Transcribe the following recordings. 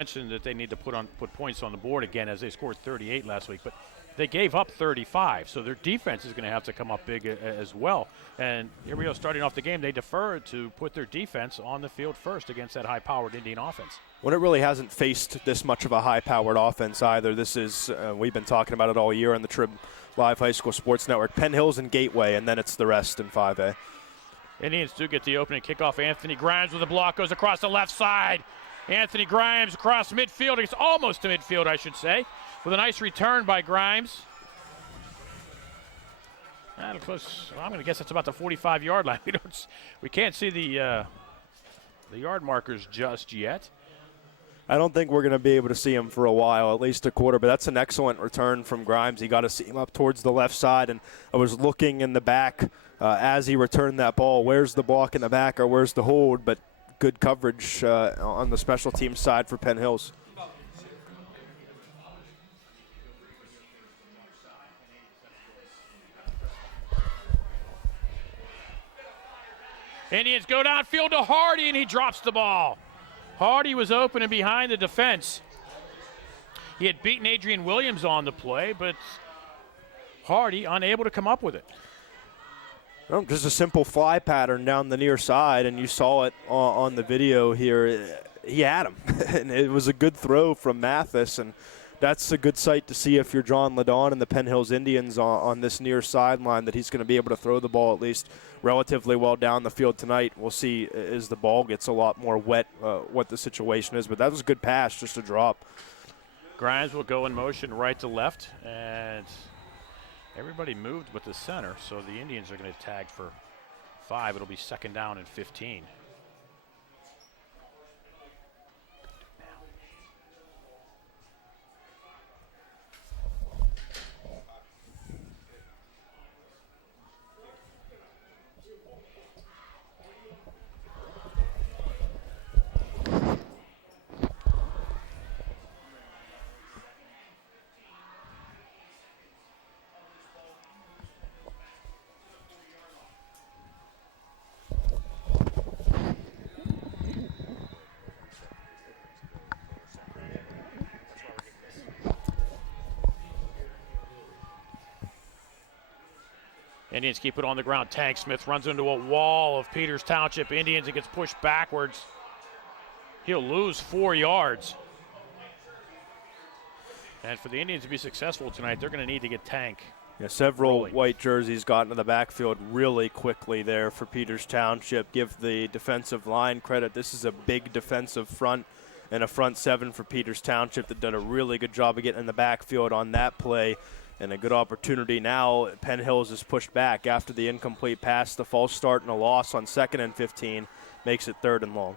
mentioned that they need to put points on the board again as they scored 38 last week, but they gave up 35, so their defense is going to have to come up big as well. And here we go, starting off the game, they deferred to put their defense on the field first against that high-powered Indian offense. When it really hasn't faced this much of a high-powered offense either. This is, we've been talking about it all year on the Trib Live High School Sports Network. Penn Hills and Gateway, and then it's the rest in 5A. Indians do get the opening kickoff. Anthony Grimes with a block, goes across the left side. Anthony Grimes across midfield. It's almost to midfield, I should say, with a nice return by Grimes. Close. Well, I'm going to guess that's about the 45-yard line. We can't see the yard markers just yet. I don't think we're going to be able to see him for a while, at least a quarter, but that's an excellent return from Grimes. He got to see him up towards the left side, and I was looking in the back as he returned that ball. Where's the block in the back or where's the hold? But good coverage on the special teams side for Penn Hills. Indians go downfield to Hardy, and he drops the ball. Hardy was open and behind the defense. He had beaten Adrian Williams on the play, but Hardy unable to come up with it. Well, just a simple fly pattern down the near side, and you saw it on the video here. He had him, and it was a good throw from Mathis, and that's a good sight to see if you're John Ladon and the Penn Hills Indians on this near sideline, that he's going to be able to throw the ball at least relatively well down the field tonight. We'll see as the ball gets a lot more wet what the situation is, but that was a good pass, just a drop. Grimes will go in motion right to left, and everybody moved with the center, so the Indians are going to tag for 5. It'll be second down and 15. Indians keep it on the ground. Tank Smith runs into a wall of Peters Township Indians. It gets pushed backwards. He'll lose 4 yards. And for the Indians to be successful tonight, they're going to need to get Tank. Yeah, several white jerseys got into the backfield really quickly there for Peters Township. Give the defensive line credit. This is a big defensive front and a front 7 for Peters Township that did a really good job of getting in the backfield on that play. And a good opportunity now. Penn Hills is pushed back after the incomplete pass. The false start and a loss on 2nd and 15 makes it 3rd and long.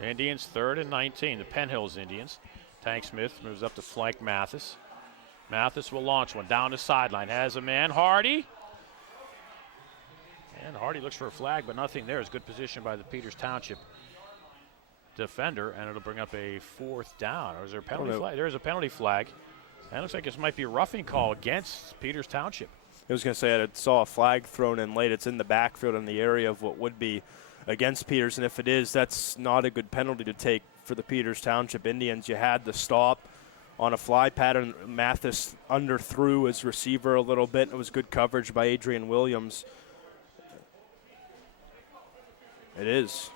Indians 3rd and 19, the Penn Hills Indians. Tank Smith moves up to flank Mathis. Mathis will launch one down the sideline. Has a man, Hardy. And Hardy looks for a flag, but nothing there. It's good position by the Peters Township defender, and it'll bring up a 4th down. Or is there a penalty flag? There is a penalty flag. And it looks like this might be a roughing call against Peters Township. I was going to say I saw a flag thrown in late. It's in the backfield in the area of what would be against Peters, and if it is, that's not a good penalty to take for the Peters Township Indians. You had the stop on a fly pattern. Mathis underthrew his receiver a little bit. It was good coverage by Adrian Williams. It is.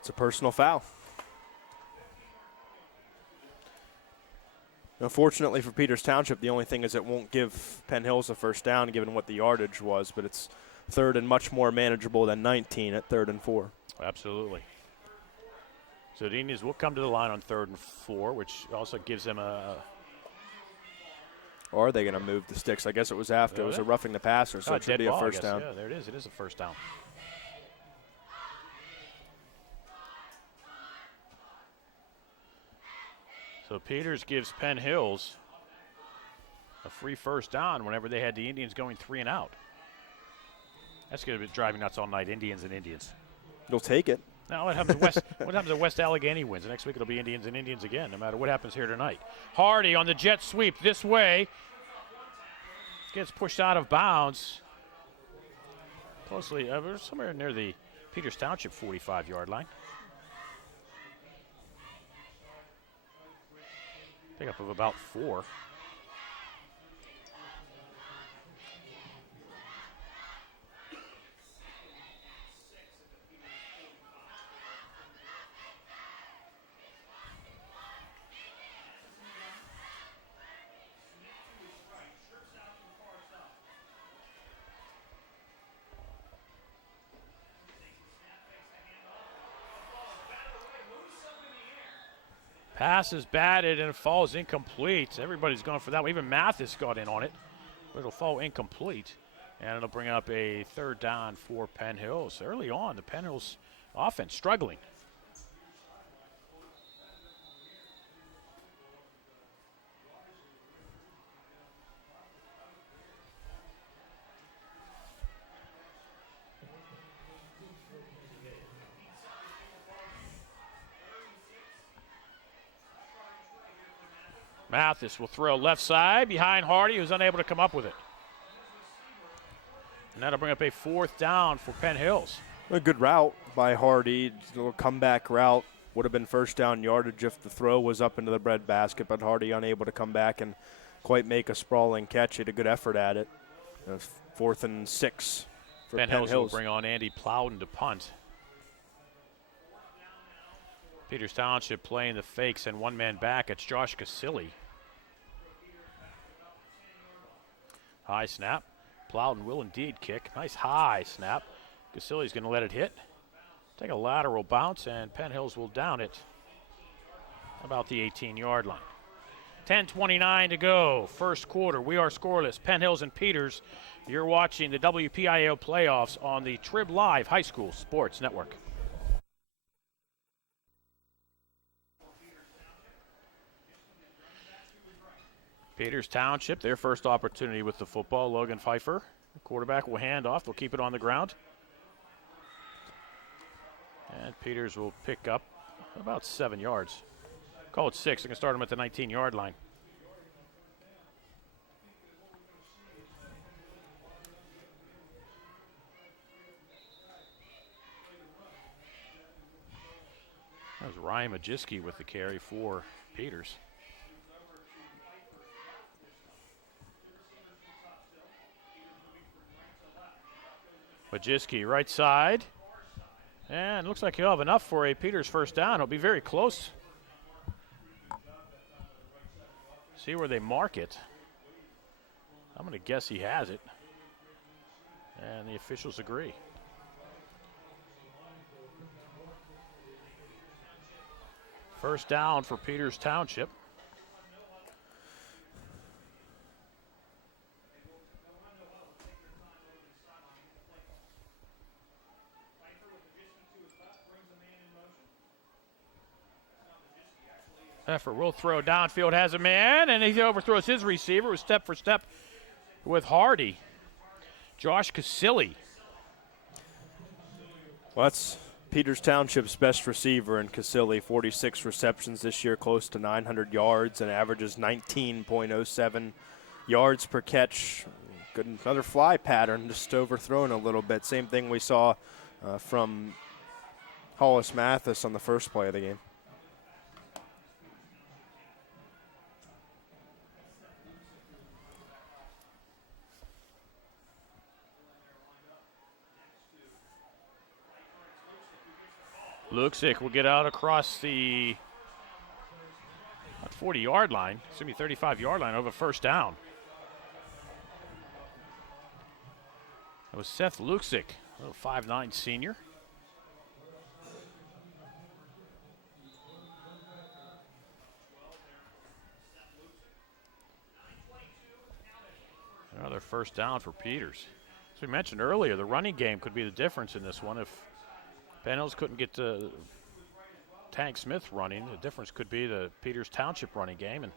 It's a personal foul. Unfortunately for Peters Township, the only thing is it won't give Penn Hills a first down given what the yardage was, but it's 3rd and much more manageable than 19 at 3rd and 4. Absolutely. So the Indians will come to the line on 3rd and 4, which also gives them a... Or are they going to move the sticks? I guess it was after. It was a roughing the passer, so it should be a first down. Yeah, there it is. It is a first down. So Peters gives Penn Hills a free first down whenever they had the Indians going 3 and out. That's going to be driving nuts all night, Indians and Indians. You'll take it. Now what happens if West Allegheny wins? The next week it'll be Indians and Indians again, no matter what happens here tonight. Hardy on the jet sweep this way. Gets pushed out of bounds. closely. We're somewhere near the Peters Township 45-yard line. Pickup of about 4. Pass is batted and it falls incomplete. Everybody's going for that one. Even Mathis got in on it, but it'll fall incomplete. And it'll bring up a 3rd down for Penn Hills. Early on, the Penn Hills offense struggling. Mathis will throw left side behind Hardy, who's unable to come up with it. And that'll bring up a 4th down for Penn Hills. A good route by Hardy. A little comeback route. Would have been 1st down yardage if the throw was up into the breadbasket, but Hardy unable to come back and quite make a sprawling catch. He had a good effort at it. 4th and 6 for Penn Hills. Will bring on Andy Plowden to punt. Peters Township playing the fakes and 1-man back. It's Josh Casilli. High snap. Plowden will indeed kick. Nice high snap. Casilli's going to let it hit. Take a lateral bounce, and Penn Hills will down it about the 18-yard line. 10:29 to go. First quarter. We are scoreless. Penn Hills and Peters. You're watching the WPIAL playoffs on the Trib Live High School Sports Network. Peters Township, their first opportunity with the football. Logan Pfeiffer, the quarterback, will hand off. They'll keep it on the ground. And Peters will pick up about 7 yards. Call it 6. They're going to start him at the 19-yard line. That was Ryan Majewski with the carry for Peters. Majewski, right side. And looks like he'll have enough for a Peters 1st down. It'll be very close. See where they mark it. I'm going to guess he has it. And the officials agree. First down for Peters Township. Effort will throw downfield, has a man, and he overthrows his receiver with step for step with Hardy. Josh Casilli. Well, that's Peters Township's best receiver in Casilli. 46 receptions this year, close to 900 yards, and averages 19.07 yards per catch. Good, another fly pattern, just overthrown a little bit. Same thing we saw from Hollis Mathis on the first play of the game. Luxick will get out across the 40-yard line. It's going to be 35-yard line over 1st down. That was Seth Luxick, a little 5'9" senior. Another 1st down for Peters. As we mentioned earlier, the running game could be the difference in this one. If Penn Hills couldn't get Tank Smith running, the difference could be the Peters Township running game. And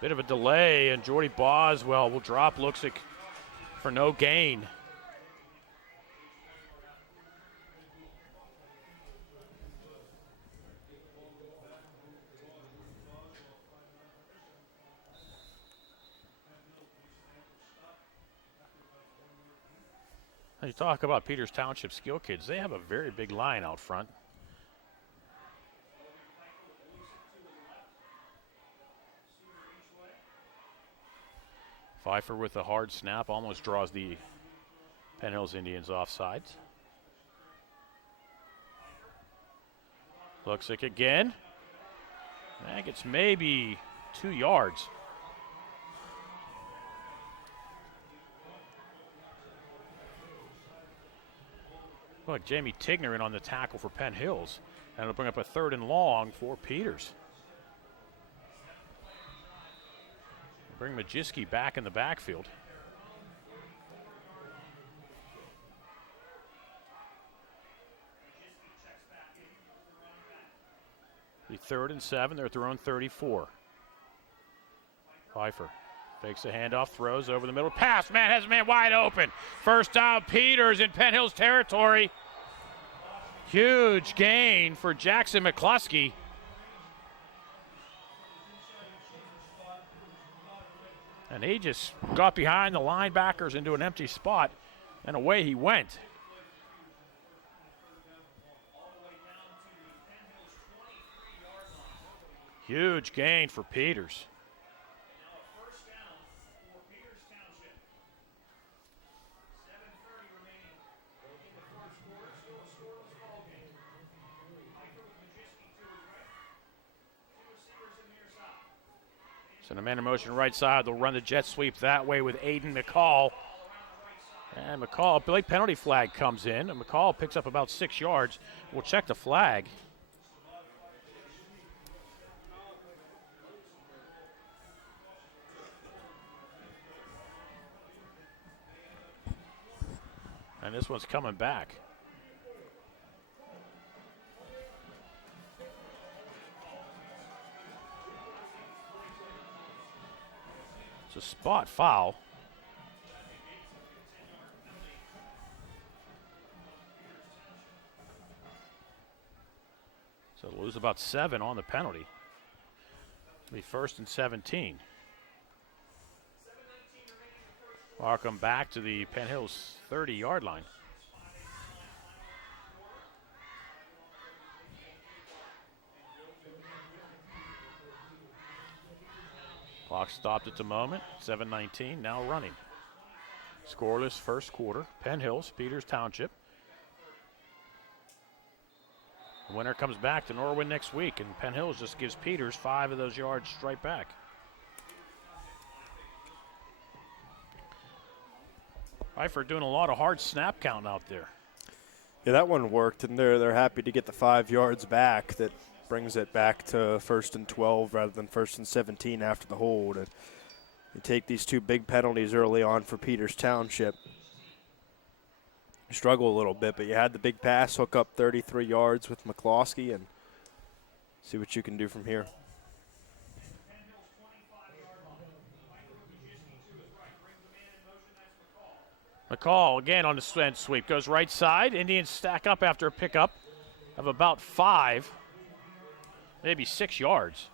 bit of a delay, and Jordy Boswell will drop Luxick for no gain. You talk about Peters Township skill kids. They have a very big line out front. Pfeiffer with a hard snap almost draws the Penn Hills Indians offsides. Looks like again. That gets maybe 2 yards. Look, Jamie Tigner in on the tackle for Penn Hills. And it'll bring up a 3rd and long for Peters. Bring Majewski back in the backfield. The 3rd and 7, they're at their own 34. Pfeiffer fakes the handoff, throws over the middle. Pass, man, has a man wide open. First down, Peters in Penn Hills territory. Huge gain for Jackson McCluskey. And he just got behind the linebackers into an empty spot, and away he went. Huge gain for Peters. So the man in motion right side. They'll run the jet sweep that way with Aiden McCall. And McCall, late penalty flag comes in. And McCall picks up about 6 yards. We'll check the flag. And this one's coming back. It's a spot foul. So they'll lose about 7 on the penalty. It'll be 1st and 17. Welcome back to the Penn Hills 30-yard line. Clock stopped at the moment. 7:19 now running. Scoreless first quarter. Penn Hills, Peters Township. The winner comes back to Norwin next week, and Penn Hills just gives Peters 5 of those yards straight back. Pfeiffer doing a lot of hard snap count out there. Yeah, that one worked, and they're happy to get the 5 yards back. That brings it back to 1st and 12 rather than 1st and 17 after the hold. And you take these 2 big penalties early on for Peters Township. You struggle a little bit, but you had the big pass, hook up 33 yards with McCloskey, and see what you can do from here. McCall again on the slant sweep. Goes right side. Indians stack up after a pickup of about 5, maybe 6 yards.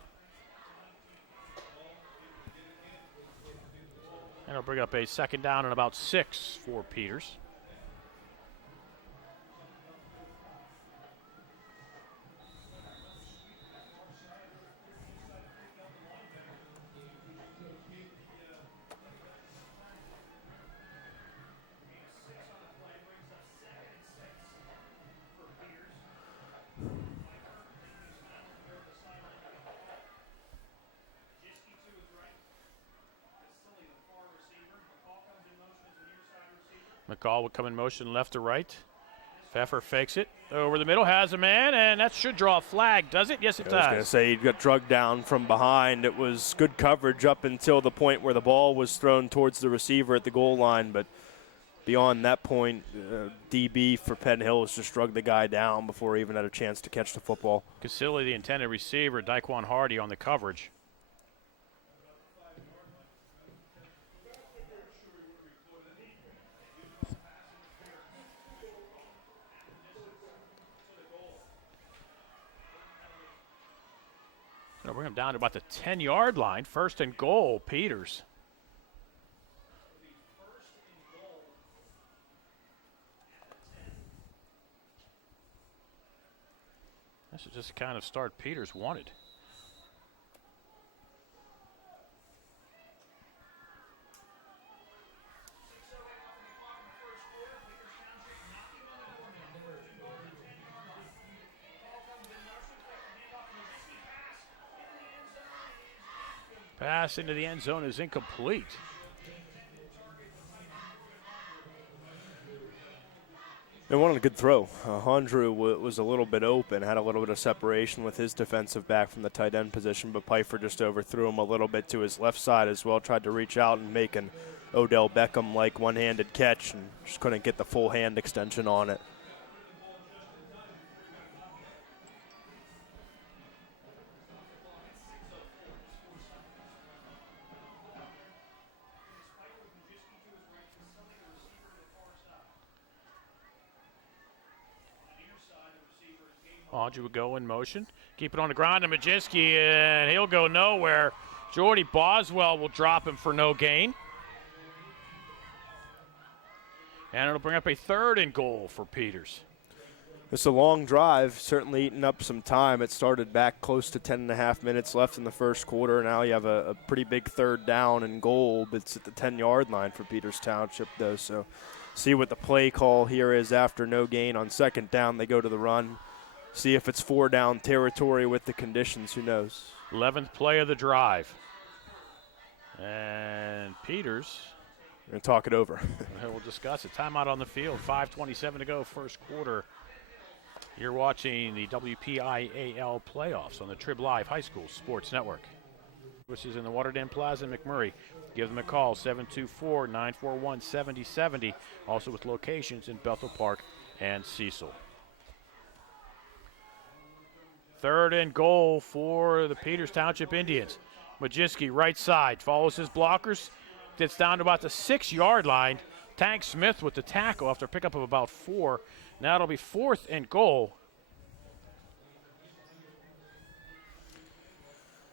And it'll bring up a 2nd down and about 6 for Peters. McCall would come in motion left to right. Pfeffer fakes it over the middle, has a man, and that should draw a flag, does it? Yes, it does. I was going to say he got drugged down from behind. It was good coverage up until the point where the ball was thrown towards the receiver at the goal line, but beyond that point, DB for Penn Hills just drugged the guy down before he even had a chance to catch the football. Casilli, the intended receiver, Daquan Hardy on the coverage. They'll bring him down to about the 10-yard line. 1st and goal, Peters. This is just the kind of start Peters wanted. Pass into the end zone is incomplete. They wanted a good throw. Hondrew was a little bit open, had a little bit of separation with his defensive back from the tight end position, but Pfeiffer just overthrew him a little bit to his left side as well, tried to reach out and make an Odell Beckham-like one-handed catch and just couldn't get the full hand extension on it. Audrey would go in motion. Keep it on the ground to Majewski, and he'll go nowhere. Jordy Boswell will drop him for no gain. And it'll bring up a 3rd and goal for Peters. It's a long drive, certainly eating up some time. It started back close to 10.5 minutes left in the first quarter. Now you have a pretty big 3rd down and goal, but it's at the 10-yard line for Peters Township, though. So see what the play call here is after no gain on 2nd down. They go to the run. See if it's 4-down territory with the conditions. Who knows? 11th play of the drive. And Peters. We're going to talk it over. We'll discuss it. Timeout on the field. 5:27 to go, first quarter. You're watching the WPIAL playoffs on the Trib Live High School Sports Network. Which is in the Waterdam Plaza in McMurray. Give them a call, 724-941-7070. Also with locations in Bethel Park and Cecil. 3rd and goal for the Peters Township Indians. Majewski, right side, follows his blockers, gets down to about the 6-yard line. Tank Smith with the tackle after a pickup of about 4. Now it'll be 4th and goal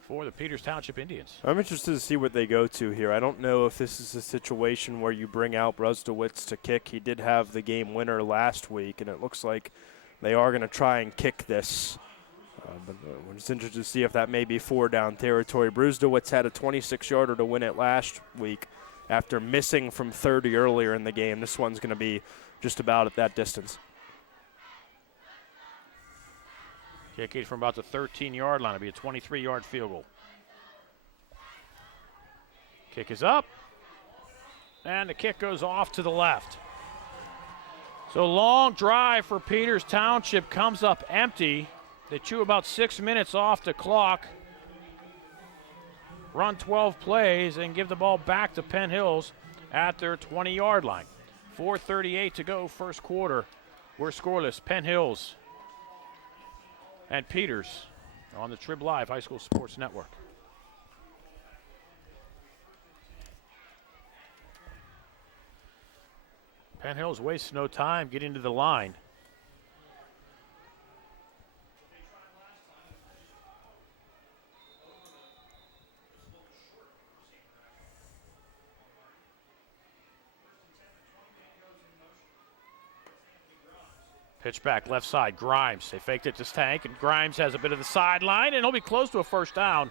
for the Peters Township Indians. I'm interested to see what they go to here. I don't know if this is a situation where you bring out Brusdowitz to kick. He did have the game winner last week, and it looks like they are going to try and kick this. But we're just interested to see if that may be 4-down territory. Brusdowitz had a 26-yarder to win it last week after missing from 30 earlier in the game. This one's going to be just about at that distance. Kick it from about the 13-yard line. It'll be a 23-yard field goal. Kick is up. And the kick goes off to the left. So long drive for Peters Township comes up empty. They chew about 6 minutes off the clock, run 12 plays, and give the ball back to Penn Hills at their 20-yard line. 4:38 to go, first quarter. We're scoreless. Penn Hills and Peters on the Trib Live High School Sports Network. Penn Hills wastes no time getting to the line. Pitch back, left side, Grimes. They faked it to Tank, and Grimes has a bit of the sideline, and he'll be close to a 1st down.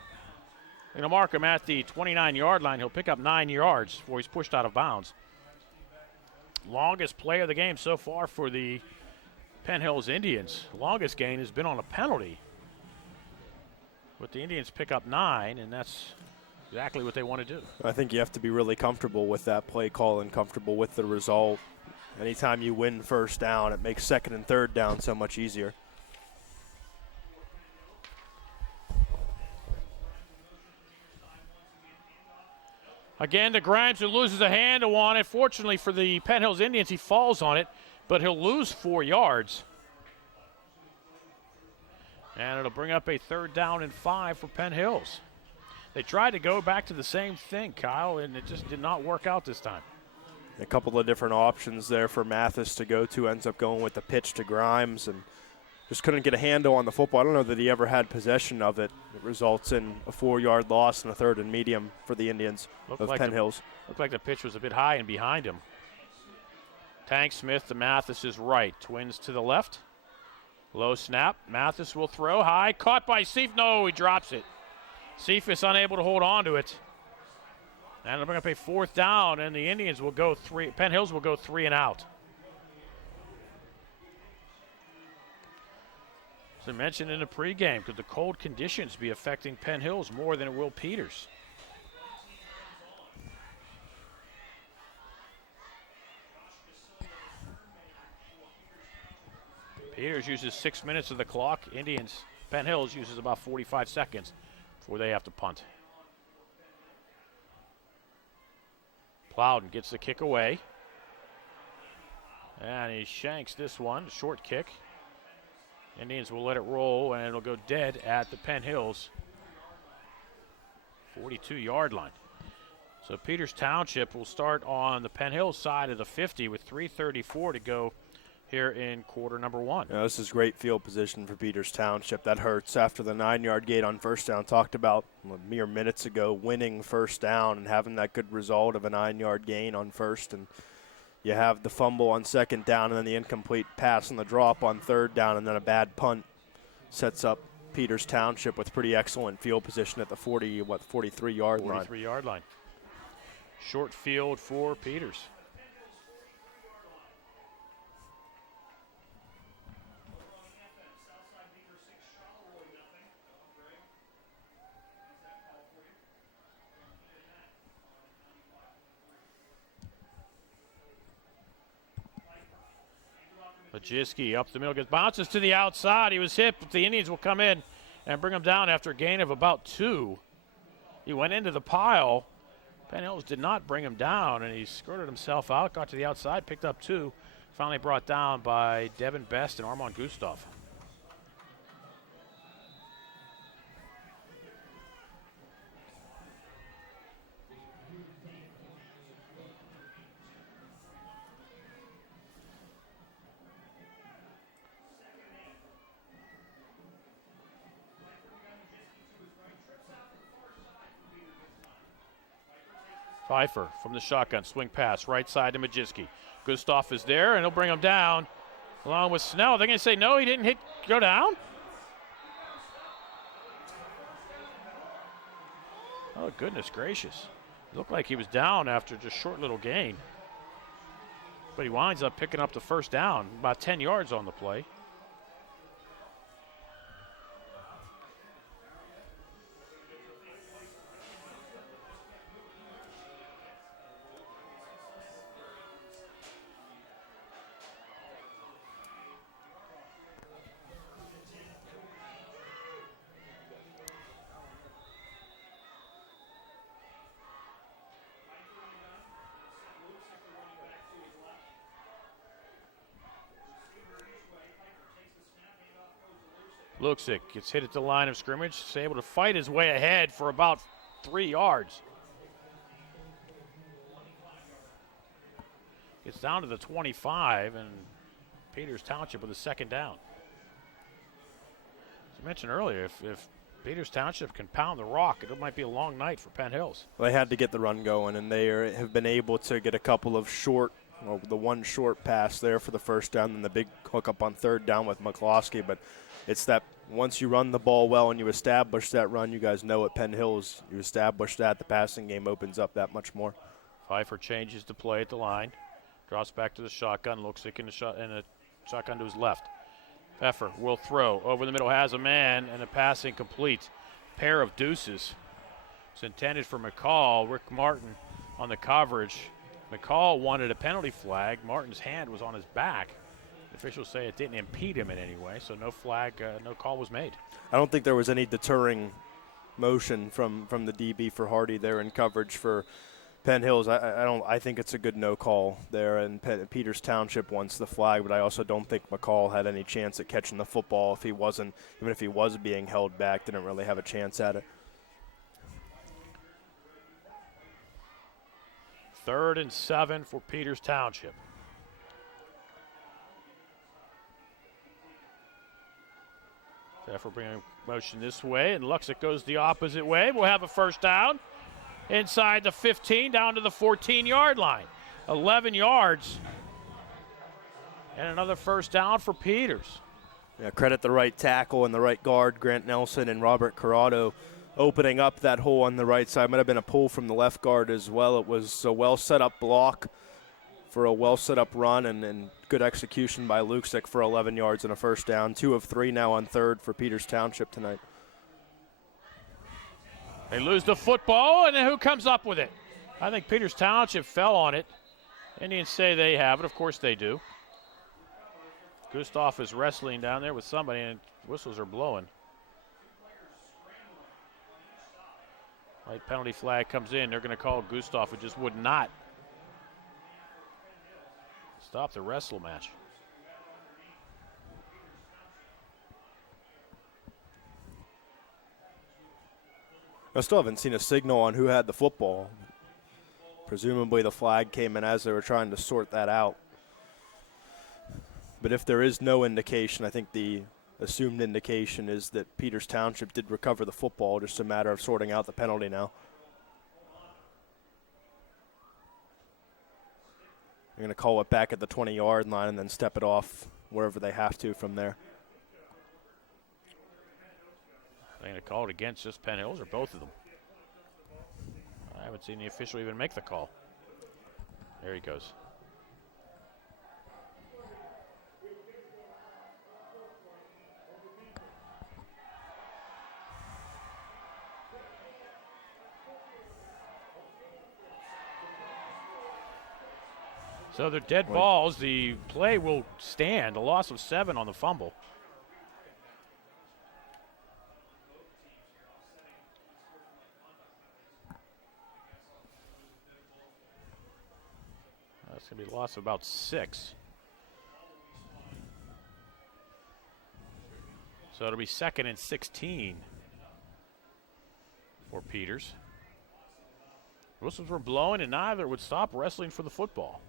They're going to mark him at the 29-yard line. He'll pick up 9 yards before he's pushed out of bounds. Longest play of the game so far for the Penn Hills Indians. Longest gain has been on a penalty. But the Indians pick up 9, and that's exactly what they want to do. I think you have to be really comfortable with that play call and comfortable with the result. Anytime you win 1st down, it makes 2nd and 3rd down so much easier. Again, to Grimes, who loses a handle on it. Fortunately for the Penn Hills Indians, he falls on it, but he'll lose 4 yards. And it'll bring up a 3rd down and 5 for Penn Hills. They tried to go back to the same thing, Kyle, and it just did not work out this time. A couple of different options there for Mathis to go to. Ends up going with the pitch to Grimes and just couldn't get a handle on the football. I don't know that he ever had possession of it. It results in a 4-yard loss and a 3rd and medium for the Indians of Penn Hills. Looked like the pitch was a bit high and behind him. Tank Smith to Mathis is right. Twins to the left. Low snap. Mathis will throw high. Caught by Seif. No, he drops it. Seif is unable to hold on to it. And they're going to pay 4th down, and the Indians will go 3. Penn Hills will go 3 and out. As I mentioned in the pregame, could the cold conditions be affecting Penn Hills more than it will Peters? Peters uses 6 minutes of the clock. Penn Hills uses about 45 seconds before they have to punt. Plowden gets the kick away. And he shanks this one, short kick. Indians will let it roll, and it'll go dead at the Penn Hills 42-yard line. So Peters Township will start on the Penn Hills side of the 50 with 3:34 to go here in quarter number 1. Yeah, this is great field position for Peters Township. That hurts after the 9-yard gain on first down. Talked about mere minutes ago winning first down and having that good result of a 9-yard gain on first. And you have the fumble on second down and then the incomplete pass on the drop on third down and then a bad punt sets up Peters Township with pretty excellent field position at the 43-yard line. 43-yard line. Short field for Peters. Majewski up the middle, gets bounces to the outside. He was hit, but the Indians will come in and bring him down after a gain of about 2. He went into the pile. Penn Hills did not bring him down, and he skirted himself out, got to the outside, picked up 2. Finally brought down by Devin Best and Armand Gustav. Pfeiffer from the shotgun, swing pass, right side to Majewski. Gustav is there, and he'll bring him down along with Snell. They're going to say, no, he didn't go down? Oh, goodness gracious. It looked like he was down after just short little gain. But he winds up picking up the first down, about 10 yards on the play. Luksic gets hit at the line of scrimmage. He's able to fight his way ahead for about 3 yards. Gets down to the 25, and Peters Township with a second down. As I mentioned earlier, if Peters Township can pound the rock, it might be a long night for Penn Hills. Well, they had to get the run going, and they have been able to get a couple of short, the one short pass there for the first down and the big hookup on third down with McCloskey. But it's that once you run the ball well and you establish that run, you guys know at Penn Hills, you establish that, the passing game opens up that much more. Pfeiffer changes the play at the line. Drops back to the shotgun. Luksic in the shotgun to his left. Pfeiffer will throw. Over the middle, has a man, and a pass incomplete. Pair of deuces. It's intended for McCall. Rick Martin on the coverage. McCall wanted a penalty flag. Martin's hand was on his back. The officials say it didn't impede him in any way, so no flag, no call was made. I don't think there was any deterring motion from the DB for Hardy there in coverage for Penn Hills. I think it's a good no call there, and Peters Township wants the flag, but I also don't think McCall had any chance at catching the football if he wasn't, even if he was being held back, didn't really have a chance at it. 3rd and 7 for Peters Township. Pfeiffer bringing motion this way, and Luksic goes the opposite way. We'll have a first down inside the 15 down to the 14-yard line. 11 yards and another first down for Peters. Yeah, credit the right tackle and the right guard, Grant Nelson and Robert Corrado, opening up that hole on the right side. Might have been a pull from the left guard as well. It was a well set up block for a well set up run, and good execution by Luksic for 11 yards and a first down. 2 of 3 now on third for Peters Township tonight. They lose the football, and then who comes up with it? I think Peters Township fell on it. Indians say they have it. Of course they do. Gustav is wrestling down there with somebody, and whistles are blowing. Right penalty flag comes in. They're going to call Gustav, who just would not stop the wrestle match. I still haven't seen a signal on who had the football. Presumably the flag came in as they were trying to sort that out. But if there is no indication, I think the assumed indication is that Peters Township did recover the football, just a matter of sorting out the penalty now. They're going to call it back at the 20-yard line and then step it off wherever they have to from there. They're going to call it against just Penn Hills or both of them. I haven't seen the official even make the call. There he goes. So they're dead balls. The play will stand. A loss of 7 on the fumble. That's going to be a loss of about 6. So it'll be 2nd and 16 for Peters. Whistles were blowing, and neither would stop wrestling for the football.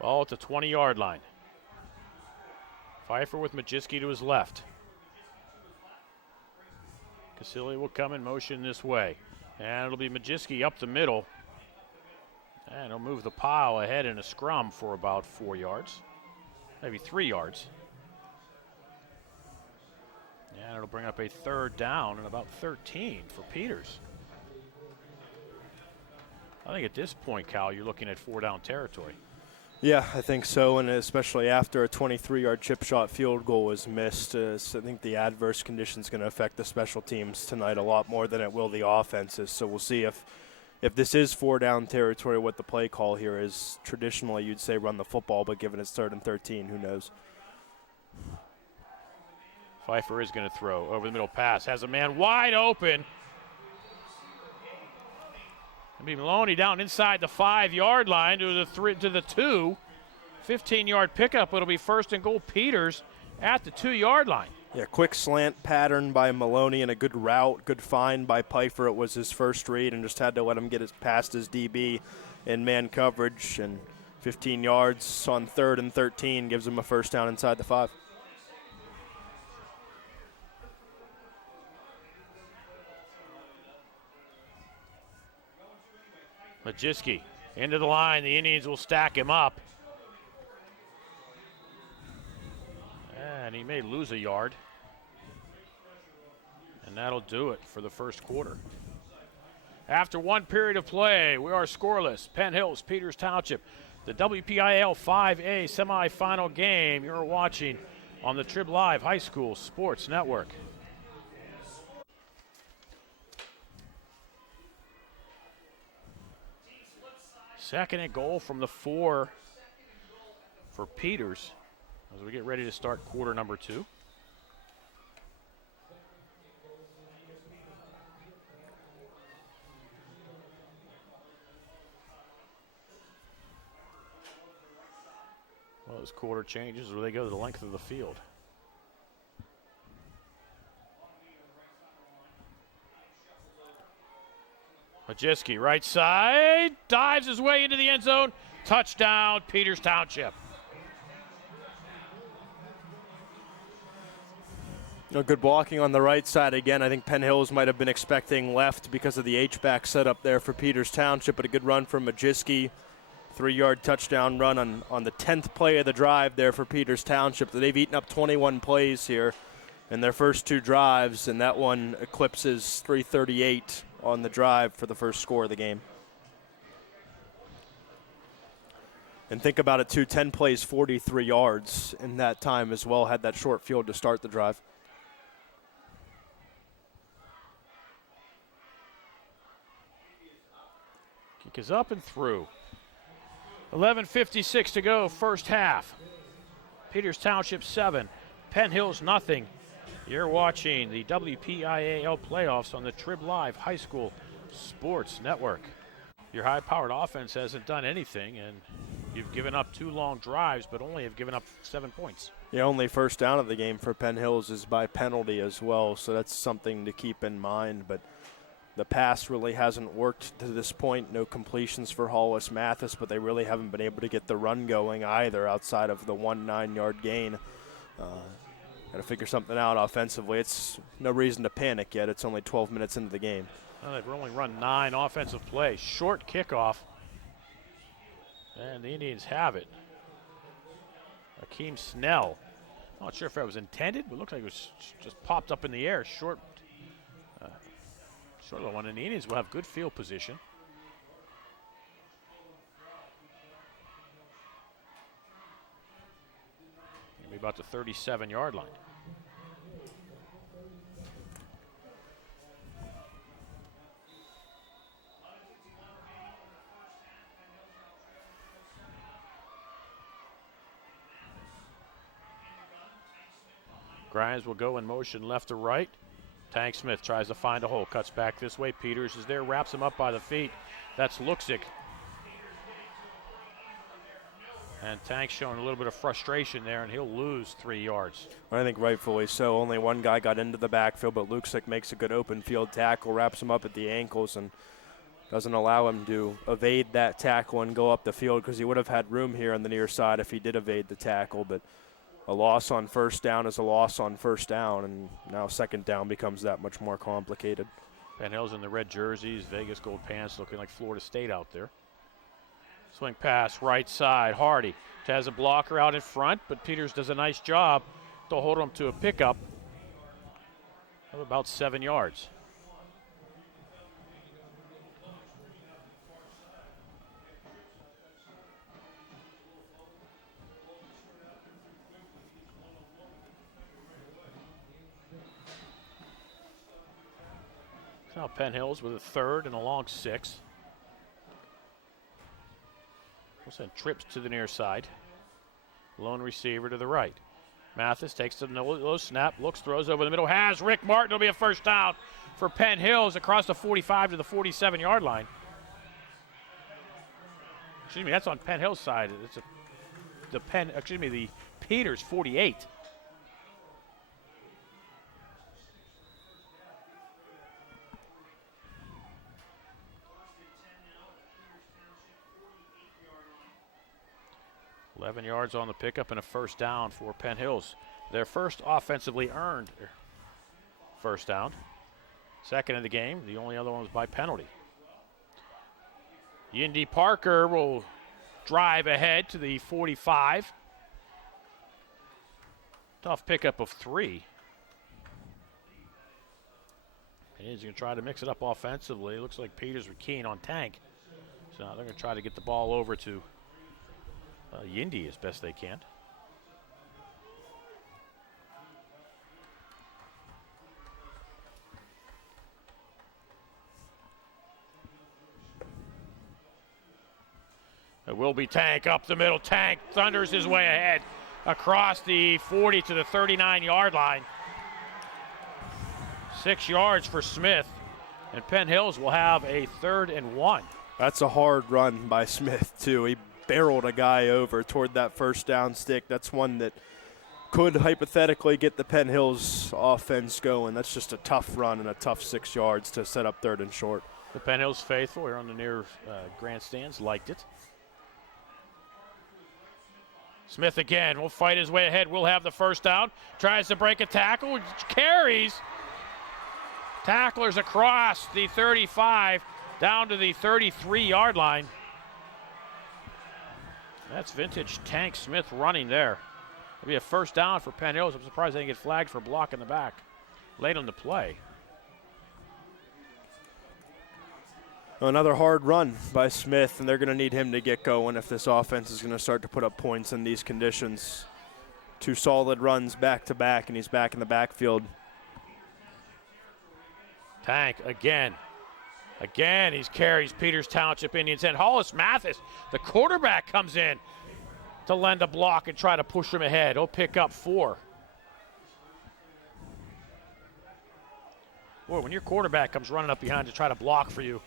Ball at the 20-yard line. Pfeiffer with Majewski to his left. Casilli will come in motion this way. And it'll be Majewski up the middle. And he'll move the pile ahead in a scrum for about 4 yards. Maybe 3 yards. And it'll bring up a 3rd down and about 13 for Peters. I think at this point, Cal, you're looking at 4-down territory. Yeah, I think so, and especially after a 23-yard chip shot field goal was missed. So I think the adverse condition is going to affect the special teams tonight a lot more than it will the offenses. So we'll see if this is 4-down territory, what the play call here is. Traditionally, you'd say run the football, but given it's 3rd and 13, who knows? Pfeiffer is going to throw over the middle pass. Has a man wide open. It'll be Maloney down inside the 5-yard line to the 2. 15-yard pickup. It'll be 1st and goal. Peters at the 2-yard line. Yeah, quick slant pattern by Maloney and a good route, good find by Pfeiffer. It was his first read and just had to let him get past his DB in man coverage. And 15 yards on 3rd and 13 gives him a first down inside the 5. Majewski into the line. The Indians will stack him up. And he may lose a yard. And that'll do it for the first quarter. After 1 period of play, we are scoreless. Penn Hills, Peters Township, the Wpial 5A semifinal game you're watching on the Trib Live High School Sports Network. Second and goal from the 4 for Peters as we get ready to start quarter number 2. Well, this quarter changes where they go the length of the field. Majewski, right side, dives his way into the end zone. Touchdown, Peters Township. Good blocking on the right side again. I think Penn Hills might have been expecting left because of the H-back setup there for Peters Township, but a good run from Majewski. 3-yard touchdown run on the 10th play of the drive there for Peters Township. They've eaten up 21 plays here in their first 2 drives, and that one eclipses 3:38 on the drive for the first score of the game. And think about it, too, 10 plays, 43 yards in that time as well, had that short field to start the drive. Kick is up and through. 11:56 to go, first half. Peters Township 7, Penn Hills nothing. You're watching the WPIAL playoffs on the Trib Live High School Sports Network. Your high-powered offense hasn't done anything, and you've given up 2 long drives, but only have given up 7 points. The only first down of the game for Penn Hills is by penalty as well, so that's something to keep in mind. But the pass really hasn't worked to this point. No completions for Hollis Mathis, but they really haven't been able to get the run going either outside of the 1 9-yard gain. Got to figure something out offensively. It's no reason to panic yet. It's only 12 minutes into the game. Well, they've only run 9 offensive plays. Short kickoff. And the Indians have it. Akeem Snell. Not sure if that was intended, but it looks like it was just popped up in the air. Short of the one, and the Indians will have good field position. Maybe about the 37-yard line. Grimes will go in motion left to right. Tank Smith tries to find a hole, cuts back this way. Peters is there, wraps him up by the feet. That's Luksic. And Tank's showing a little bit of frustration there, and he'll lose 3 yards. I think rightfully so. Only one guy got into the backfield, but Luksic makes a good open field tackle, wraps him up at the ankles, and doesn't allow him to evade that tackle and go up the field, because he would have had room here on the near side if he did evade the tackle. But a loss on first down is a loss on first down, and now second down becomes that much more complicated. Penn Hills in the red jerseys, Vegas gold pants, looking like Florida State out there. Swing pass, right side, Hardy has a blocker out in front, but Peters does a nice job to hold him to a pickup of about 7 yards. Now Penn Hills with a 3rd and a long 6. We'll send trips to the near side. Lone receiver to the right. Mathis takes the low snap, looks, throws over the middle, has Rick Martin. It'll be a first down for Penn Hills across the 45 to the 47-yard line. Excuse me, that's on Penn Hills' side. It's the Peters 48. $11 yards on the pickup and a first down for Penn Hills. Their first offensively earned first down. Second in the game. The only other one was by penalty. Yindy Parker will drive ahead to the 45. Tough pickup of 3. And he's going to try to mix it up offensively. It looks like Peters were keen on Tank. So now they're going to try to get the ball over to Yindy as best they can. It will be Tank up the middle. Tank thunders his way ahead across the 40 to the 39-yard line. 6 yards for Smith, and Penn Hills will have a 3rd and 1. That's a hard run by Smith, too. He barreled a guy over toward that first down stick. That's one that could hypothetically get the Penn Hills offense going. That's just a tough run and a tough 6 yards to set up 3rd and short. The Penn Hills faithful here on the near grandstands liked it. Smith again will fight his way ahead. Will have the first down. Tries to break a tackle. Carries. Tacklers across the 35 down to the 33-yard line. That's vintage Tank Smith running there. It'll be a first down for Penn Hills. I'm surprised they didn't get flagged for block in the back late on the play. Another hard run by Smith, and they're going to need him to get going if this offense is going to start to put up points in these conditions. 2 solid runs back to back, and he's back in the backfield. Tank again. Again, he carries Peters Township Indians in. Hollis Mathis, the quarterback, comes in to lend a block and try to push him ahead. He'll pick up 4. Boy, when your quarterback comes running up behind to try to block for you,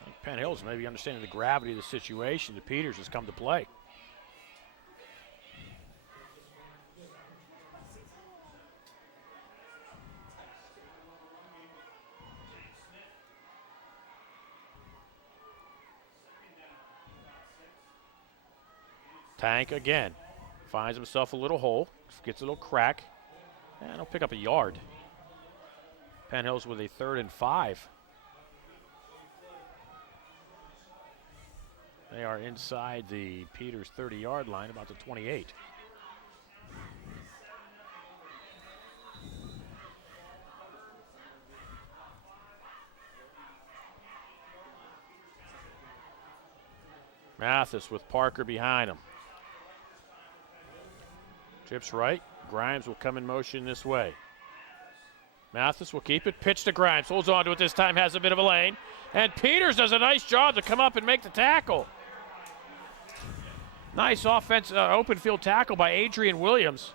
I think Penn Hills maybe understanding the gravity of the situation that Peters has come to play. Tank again. Finds himself a little hole. Gets a little crack. And he'll pick up a yard. Penn Hills with a 3rd and 5. They are inside the Peters 30-yard line, about the 28. Mathis with Parker behind him. Trips right. Grimes will come in motion this way. Mathis will keep it. Pitch to Grimes. Holds on to it this time. Has a bit of a lane. And Peters does a nice job to come up and make the tackle. Nice offense, open field tackle by Adrian Williams.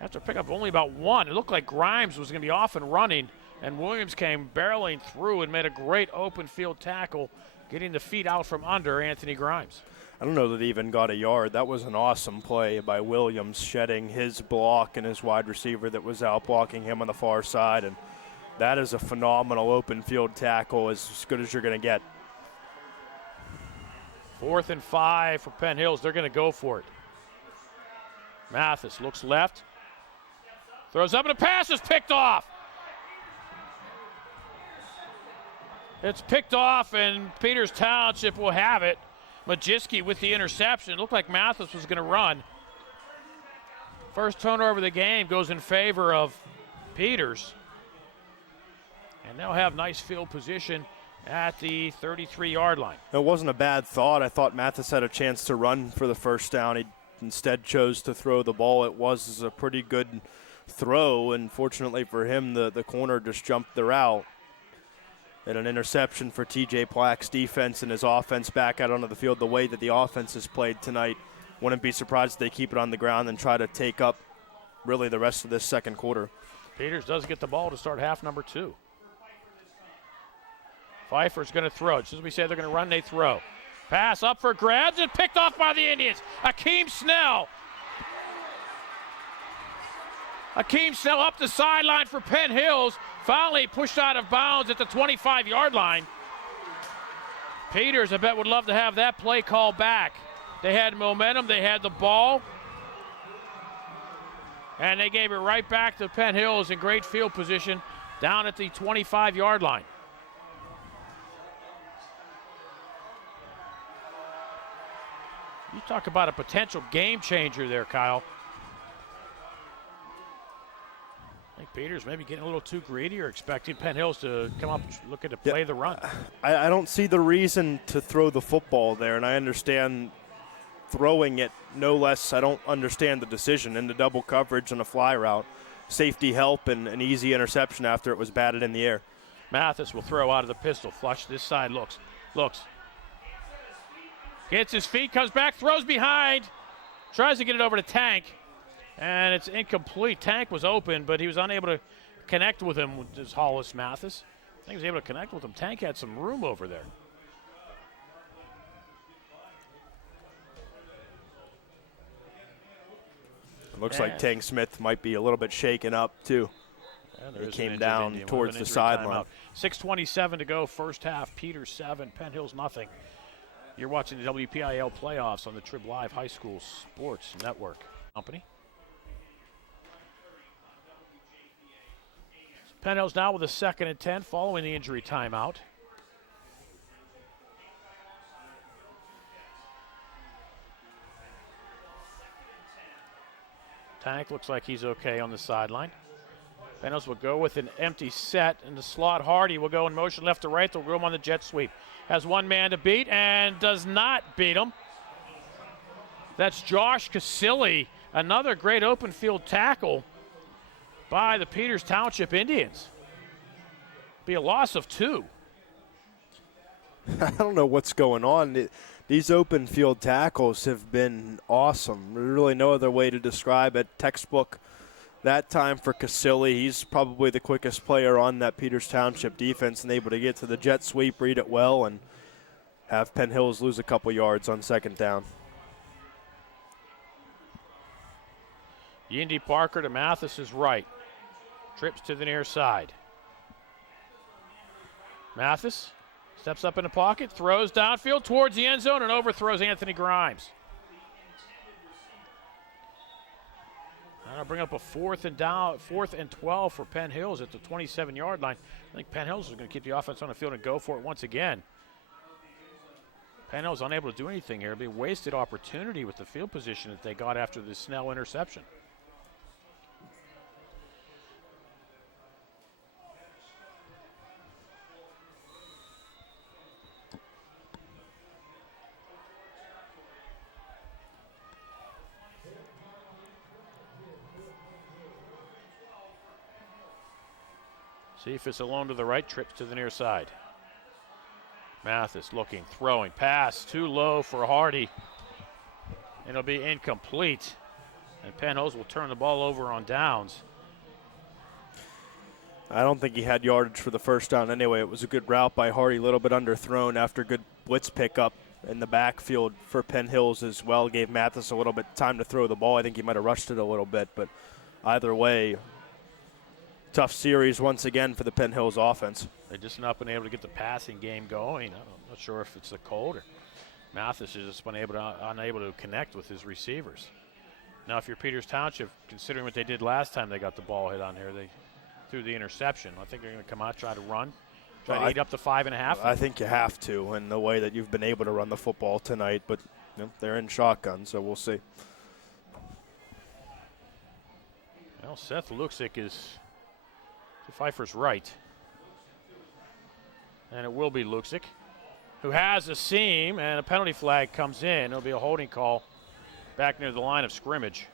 After pick up only about 1. It looked like Grimes was going to be off and running. And Williams came barreling through and made a great open field tackle, getting the feet out from under Anthony Grimes. I don't know that he even got a yard. That was an awesome play by Williams, shedding his block and his wide receiver that was out blocking him on the far side. And that is a phenomenal open field tackle, as good as you're going to get. 4th and 5 for Penn Hills. They're going to go for it. Mathis looks left. Throws up and a pass is picked off. It's picked off and Peters Township will have it. Majewski with the interception. It looked like Mathis was going to run. First turnover of the game goes in favor of Peters. And they'll have nice field position at the 33-yard line. It wasn't a bad thought. I thought Mathis had a chance to run for the first down. He instead chose to throw the ball. It was a pretty good throw, and fortunately for him, the corner just jumped the route. And an interception for TJ Plack's defense and his offense back out onto the field the way that the offense has played tonight. Wouldn't be surprised if they keep it on the ground and try to take up really the rest of this second quarter. Peters does get the ball to start half number 2. Pfeiffer's going to throw. Just as we say they're going to run, they throw. Pass up for grabs and picked off by the Indians. Akeem Snell. Akeem Snell up the sideline for Penn Hills. Finally pushed out of bounds at the 25-yard line. Peters, I bet, would love to have that play called back. They had momentum. They had the ball. And they gave it right back to Penn Hills in great field position down at the 25-yard line. You talk about a potential game changer there, Kyle. I think Peters maybe getting a little too greedy or expecting Penn Hills to come up looking to play the run. I don't see the reason to throw the football there, and I understand throwing it no less. I don't understand the decision into double coverage on a fly route. Safety help and an easy interception after it was batted in the air. Mathis will throw out of the pistol. Flush this side, looks. Gets his feet, comes back, throws behind. Tries to get it over to Tank. And it's incomplete. Tank was open, but he was unable to connect with him with his Hollis Mathis. I think he was able to connect with him. Tank had some room over there. It looks like Tank Smith might be a little bit shaken up, too. Yeah, he came down towards the sideline. 6:27 to go, first half. Peters 7, Penn Hills nothing. You're watching the Wpial playoffs on the Trib Live High School Sports Network Company. Penn Hills now with a 2nd and 10 following the injury timeout. Tank looks like he's okay on the sideline. Penn Hills will go with an empty set in the slot. Hardy will go in motion left to right. They'll room on the jet sweep. Has one man to beat and does not beat him. That's Josh Casilli. Another great open field tackle by the Peters Township Indians. Be a loss of 2. I don't know what's going on. These open field tackles have been awesome. There's really no other way to describe it. Textbook that time for Casilli. He's probably the quickest player on that Peters Township defense and able to get to the jet sweep, read it well, and have Penn Hills lose a couple yards on 2nd down. Yindy Parker to Mathis's right. Trips to the near side. Mathis steps up in the pocket, throws downfield towards the end zone and overthrows Anthony Grimes. That'll bring up a 4th and 12 for Penn Hills at the 27-yard line. I think Penn Hills is going to keep the offense on the field and go for it once again. Penn Hills unable to do anything here. It'll be a wasted opportunity with the field position that they got after the Snell interception. Cephas alone to the right, trips to the near side. Mathis looking, throwing, pass too low for Hardy. It'll be incomplete. And Penn Hills will turn the ball over on downs. I don't think he had yardage for the 1st down anyway. It was a good route by Hardy, a little bit underthrown after good blitz pickup in the backfield for Penn Hills as well. Gave Mathis a little bit time to throw the ball. I think he might have rushed it a little bit, but either way, tough series once again for the Penn Hills offense. They've just not been able to get the passing game going. I'm not sure if it's the cold or Mathis has just been unable to connect with his receivers. Now, if you're Peters Township, considering what they did last time they got the ball hit on here, they threw the interception. I think they're going to come out, try to run, try to eat up the 5.5. I think you have to in the way that you've been able to run the football tonight, but they're in shotgun, so we'll see. Well, Seth Luxick is to Pfeiffer's right. And it will be Luxick, who has a seam, and a penalty flag comes in. It'll be a holding call back near the line of scrimmage.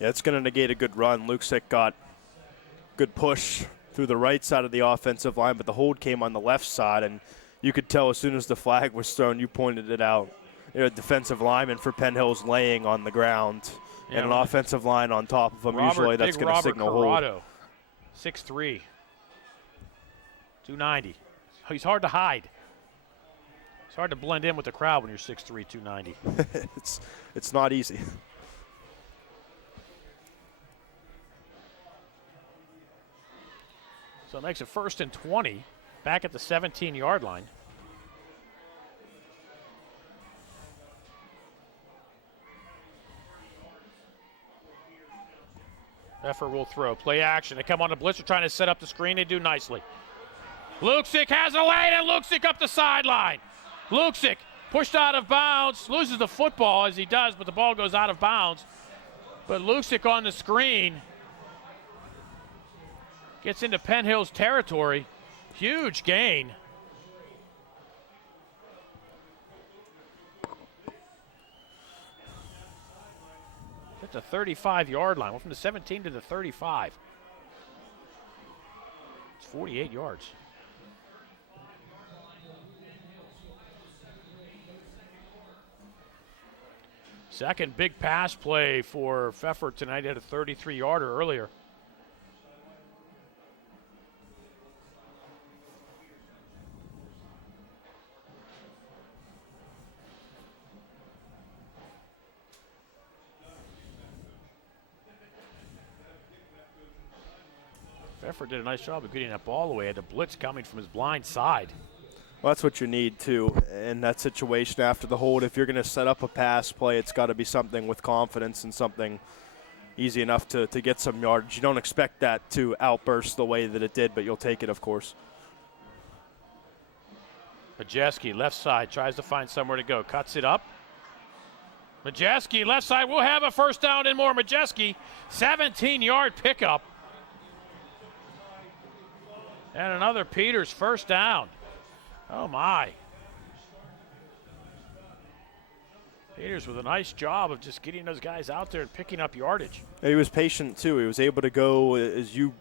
Yeah, it's going to negate a good run. Luxick got good push through the right side of the offensive line, but the hold came on the left side, and you could tell as soon as the flag was thrown, you pointed it out. A defensive lineman for Penn Hills laying on the ground, and an offensive line on top of him. Usually that's going to signal hold. 6'3", 290. He's hard to hide. It's hard to blend in with the crowd when you're 6'3", 290. It's not easy. So it makes it 1st and 20, back at the 17-yard line. Pfeffer will throw. Play action. They come on the blitzer trying to set up the screen. They do nicely. Luxick has a lane, and Luxick up the sideline. Luxick pushed out of bounds, loses the football as he does, but the ball goes out of bounds. But Luxick on the screen gets into Penn Hills territory. Huge gain. At the 35-yard line. Went from the 17 to the 35. It's 48 yards. Second big pass play for Pfeffer tonight. He had a 33-yarder earlier. Pfeffer did a nice job of getting that ball away. Had the blitz coming from his blind side. Well, that's what you need, too, in that situation after the hold. If you're going to set up a pass play, it's got to be something with confidence and something easy enough to get some yardage. You don't expect that to outburst the way that it did, but you'll take it, of course. Majeski, left side, tries to find somewhere to go. Cuts it up. Majeski, left side, will have a first down and more. Majeski, 17-yard pickup. And another Peters first down. Oh, my. Peters with a nice job of just getting those guys out there and picking up yardage. He was patient, too. He was able to go, as you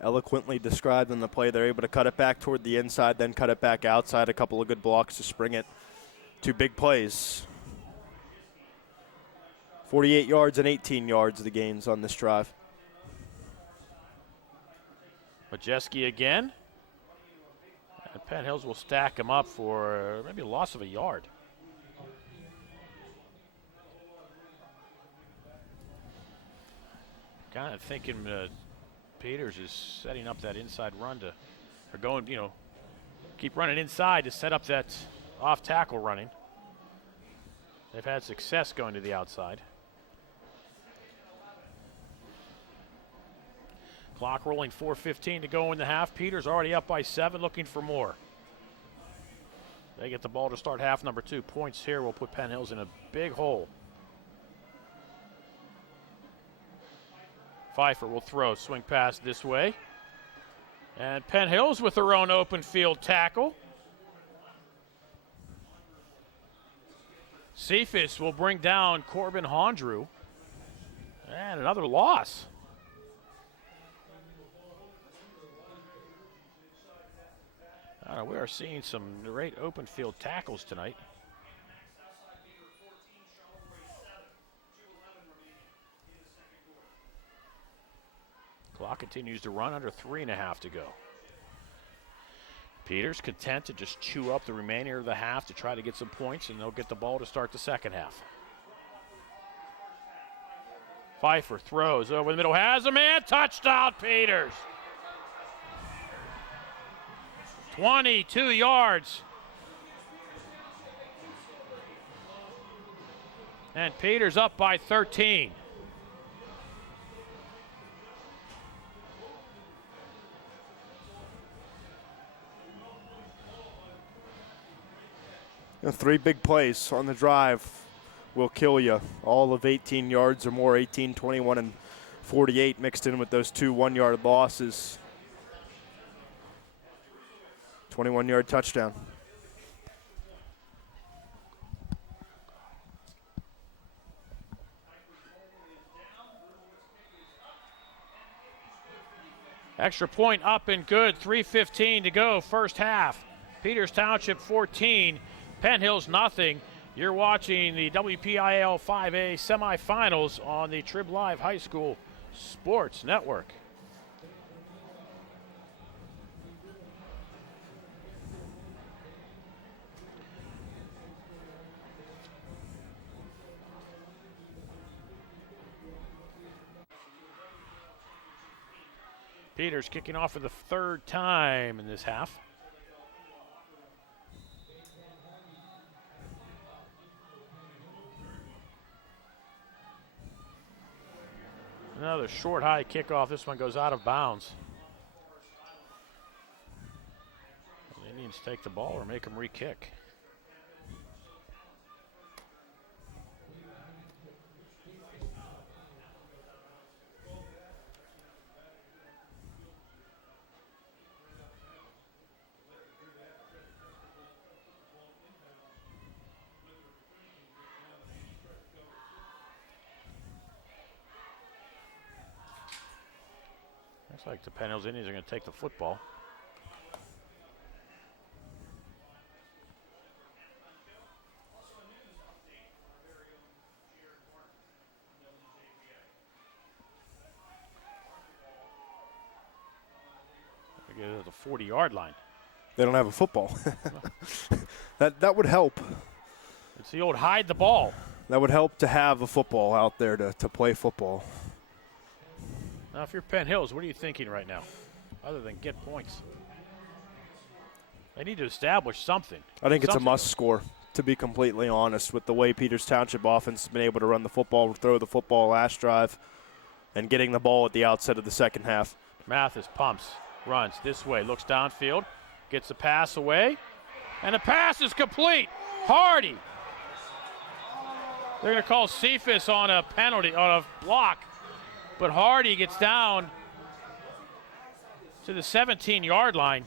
eloquently described in the play, they're able to cut it back toward the inside, then cut it back outside. A couple of good blocks to spring it. 2 big plays. 48 yards and 18 yards the gains on this drive. Majeski again. And Penn Hills will stack him up for maybe a loss of a yard. Kind of thinking Peters is setting up that inside run or going, keep running inside to set up that off tackle running. They've had success going to the outside. Clock rolling, 4:15 to go in the half. Peters already up by 7, looking for more. They get the ball to start half number 2. Points here will put Penn Hills in a big hole. Pfeiffer will throw, swing pass this way. And Penn Hills with their own open field tackle. Cephas will bring down Corbin Hondrew. And another loss. We are seeing some great open field tackles tonight. Clock continues to run, under 3.5 to go. Peters content to just chew up the remainder of the half to try to get some points, and they'll get the ball to start the second half. Pfeiffer throws over the middle, has a man, touchdown Peters. 22 yards. And Peters up by 13. Three big plays on the drive will kill you. All of 18 yards or more, 18, 21, and 48 mixed in with those 2 one-yard losses. 21-yard touchdown. Extra point up and good. 3:15 to go, first half. Peters Township 14, Penn Hills nothing. You're watching the Wpial 5A semifinals on the Trib Live High School Sports Network. Peters kicking off for the 3rd time in this half. Another short, high kickoff. This one goes out of bounds. The Indians take the ball or make them re-kick. Looks like the Penn Hills Indians are going to take the football. They get it at the 40-yard line. They don't have a football. that would help. It's the old hide the ball. That would help to have a football out there to play football. Now, if you're Penn Hills, what are you thinking right now, other than get points? They need to establish something. I think it's a must score, to be completely honest, with the way Peters Township offense has been able to run the football, throw the football last drive, and getting the ball at the outset of the second half. Mathis pumps, runs this way, looks downfield, gets the pass away, and the pass is complete. Hardy. They're going to call Cephas on a penalty, on a block, but Hardy gets down to the 17-yard line.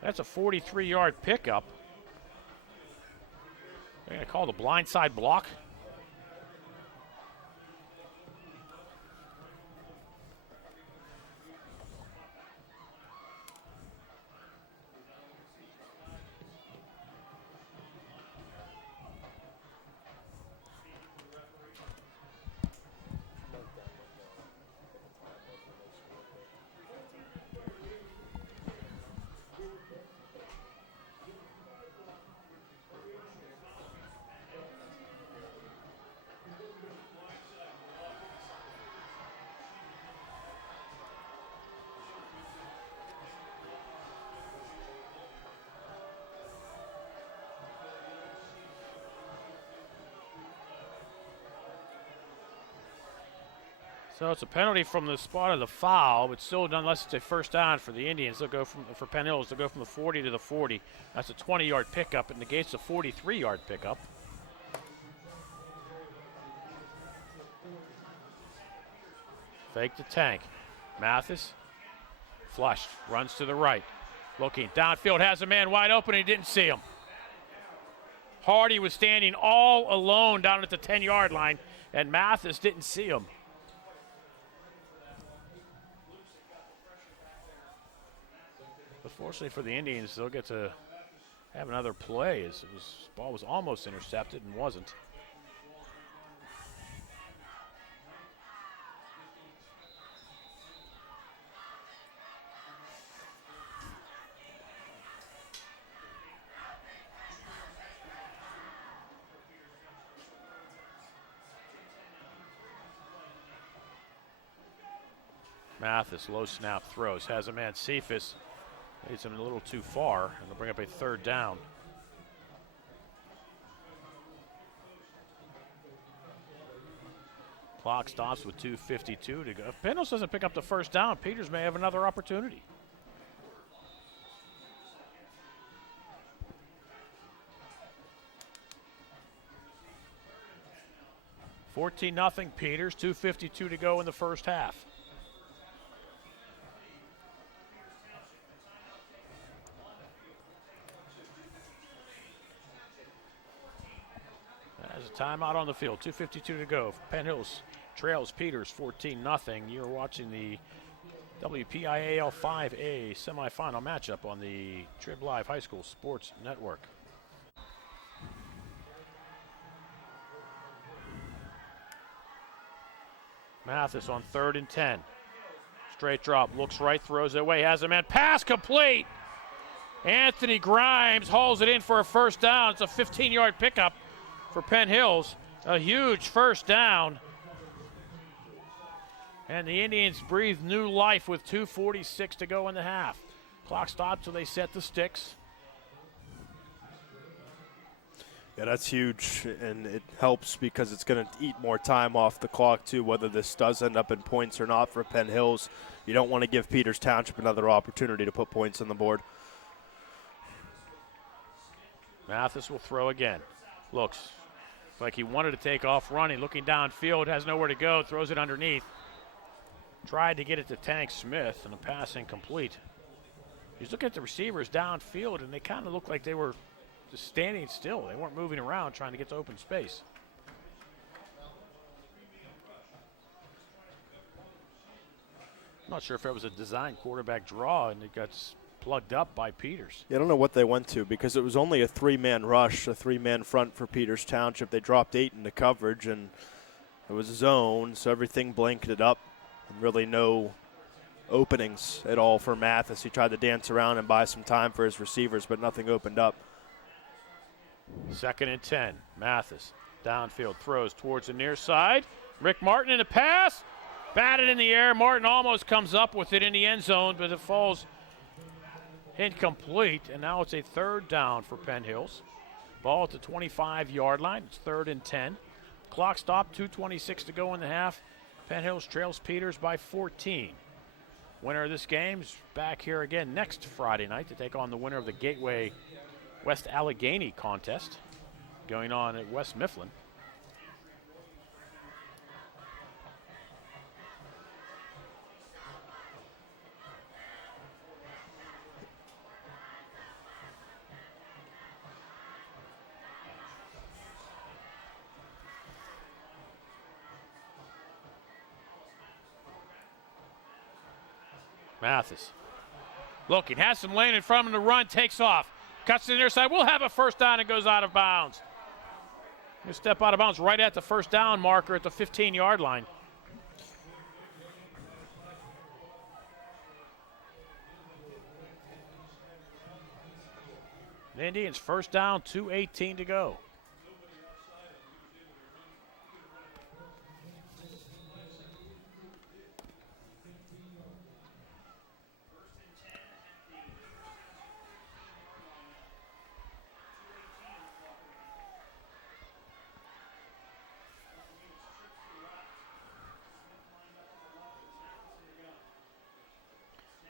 That's a 43-yard pickup. They're going to call the blindside block. So it's a penalty from the spot of the foul, but still, unless it's a first down for the Indians, they'll go for Penn Hills, they'll go from the 40 to the 40. That's a 20-yard pickup. It negates a 43-yard pickup. Fake the tank. Mathis, flushed, runs to the right. Looking downfield, has a man wide open, he didn't see him. Hardy was standing all alone down at the 10-yard line, and Mathis didn't see him. Fortunately for the Indians, they'll get to have another play as the ball was almost intercepted and wasn't. Mathis, low snap throws, has a man, Cephas. He's a little too far, and they'll bring up a third down. Clock stops with 2:52 to go. If Penn Hills doesn't pick up the first down, Peters may have another opportunity. (14-0) Peters, 2:52 to go in the first half. Timeout on the field, 2:52 to go. Penn Hills trails Peters 14-0. You're watching the WPIAL 5A semifinal matchup on the Trib Live High School Sports Network. Mathis on 3rd and 10. Straight drop, looks right, throws it away, has a man, pass complete. Anthony Grimes hauls it in for a first down. It's a 15-yard pickup for Penn Hills, a huge first down. And the Indians breathe new life with 2:46 to go in the half. Clock stops till they set the sticks. Yeah, that's huge, and it helps because it's going to eat more time off the clock, too, whether this does end up in points or not for Penn Hills. You don't want to give Peters Township another opportunity to put points on the board. Mathis will throw again. Looks like he wanted to take off running, looking downfield, has nowhere to go, throws it underneath. Tried to get it to Tank Smith, and the pass incomplete. He's looking at the receivers downfield, and they kind of looked like they were just standing still. They weren't moving around trying to get to open space. I'm not sure if it was a design quarterback draw, and it got plugged up by Peters. Yeah, I don't know what they went to because it was only a three-man rush, a three-man front for Peters Township. They dropped 8 into coverage, and it was a zone, so everything blanketed up, and really no openings at all for Mathis. He tried to dance around and buy some time for his receivers, but nothing opened up. 2nd and 10. Mathis downfield throws towards the near side. Rick Martin in the pass. Batted in the air. Martin almost comes up with it in the end zone, but it falls incomplete. And now it's a third down for Penn Hills. Ball at the 25-yard line. It's 3rd and 10. Clock stopped, 2:26 to go in the half. Penn Hills trails Peters by 14. Winner of this game is back here again next Friday night to take on the winner of the Gateway West Allegheny contest going on at West Mifflin. Mathis looking, has some lane in front of him to run, takes off, cuts to the near side. We'll have a first down and goes out of bounds. He'll step out of bounds right at the first down marker at the 15-yard line. The Indians first down, 2:18 to go.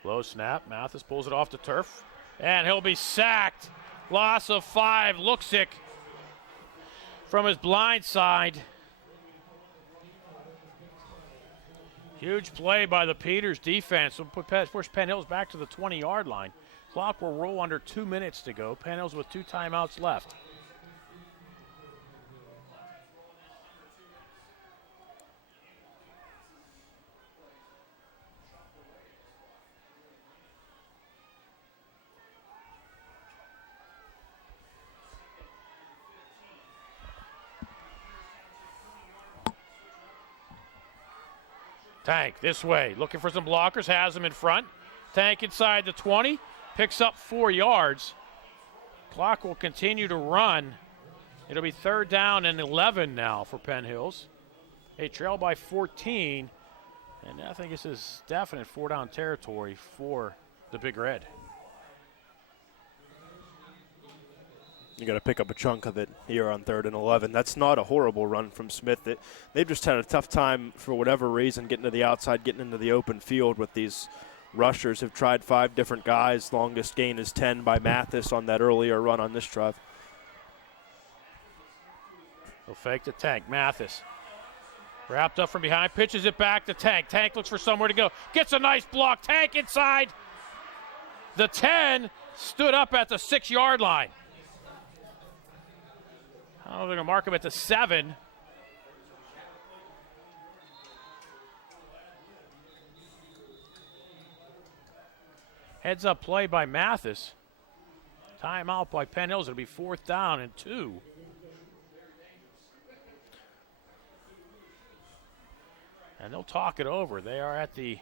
Low snap, Mathis pulls it off the turf, and he'll be sacked. Loss of 5, Luxick from his blind side. Huge play by the Peters defense. We'll push Penn Hills back to the 20-yard line. Clock will roll under 2 minutes to go. Penn Hills with 2 timeouts left. Tank this way, looking for some blockers, has them in front. Tank inside the 20, picks up 4 yards. Clock will continue to run. It'll be 3rd down and 11 now for Penn Hills. They trail by 14, and I think this is definite 4-down territory for the Big Red. You got to pick up a chunk of it here on 3rd and 11. That's not a horrible run from Smith. They've just had a tough time for whatever reason getting to the outside, getting into the open field with these rushers. Have tried 5 different guys. Longest gain is 10 by Mathis on that earlier run on this drive. He'll fake the Tank. Mathis wrapped up from behind, pitches it back to Tank. Tank looks for somewhere to go. Gets a nice block. Tank inside the 10, stood up at the 6-yard line. I don't know if they're going to mark him at the 7. Heads up play by Mathis. Timeout by Penn Hills. It'll be 4th down and 2. And they'll talk it over. They are at the,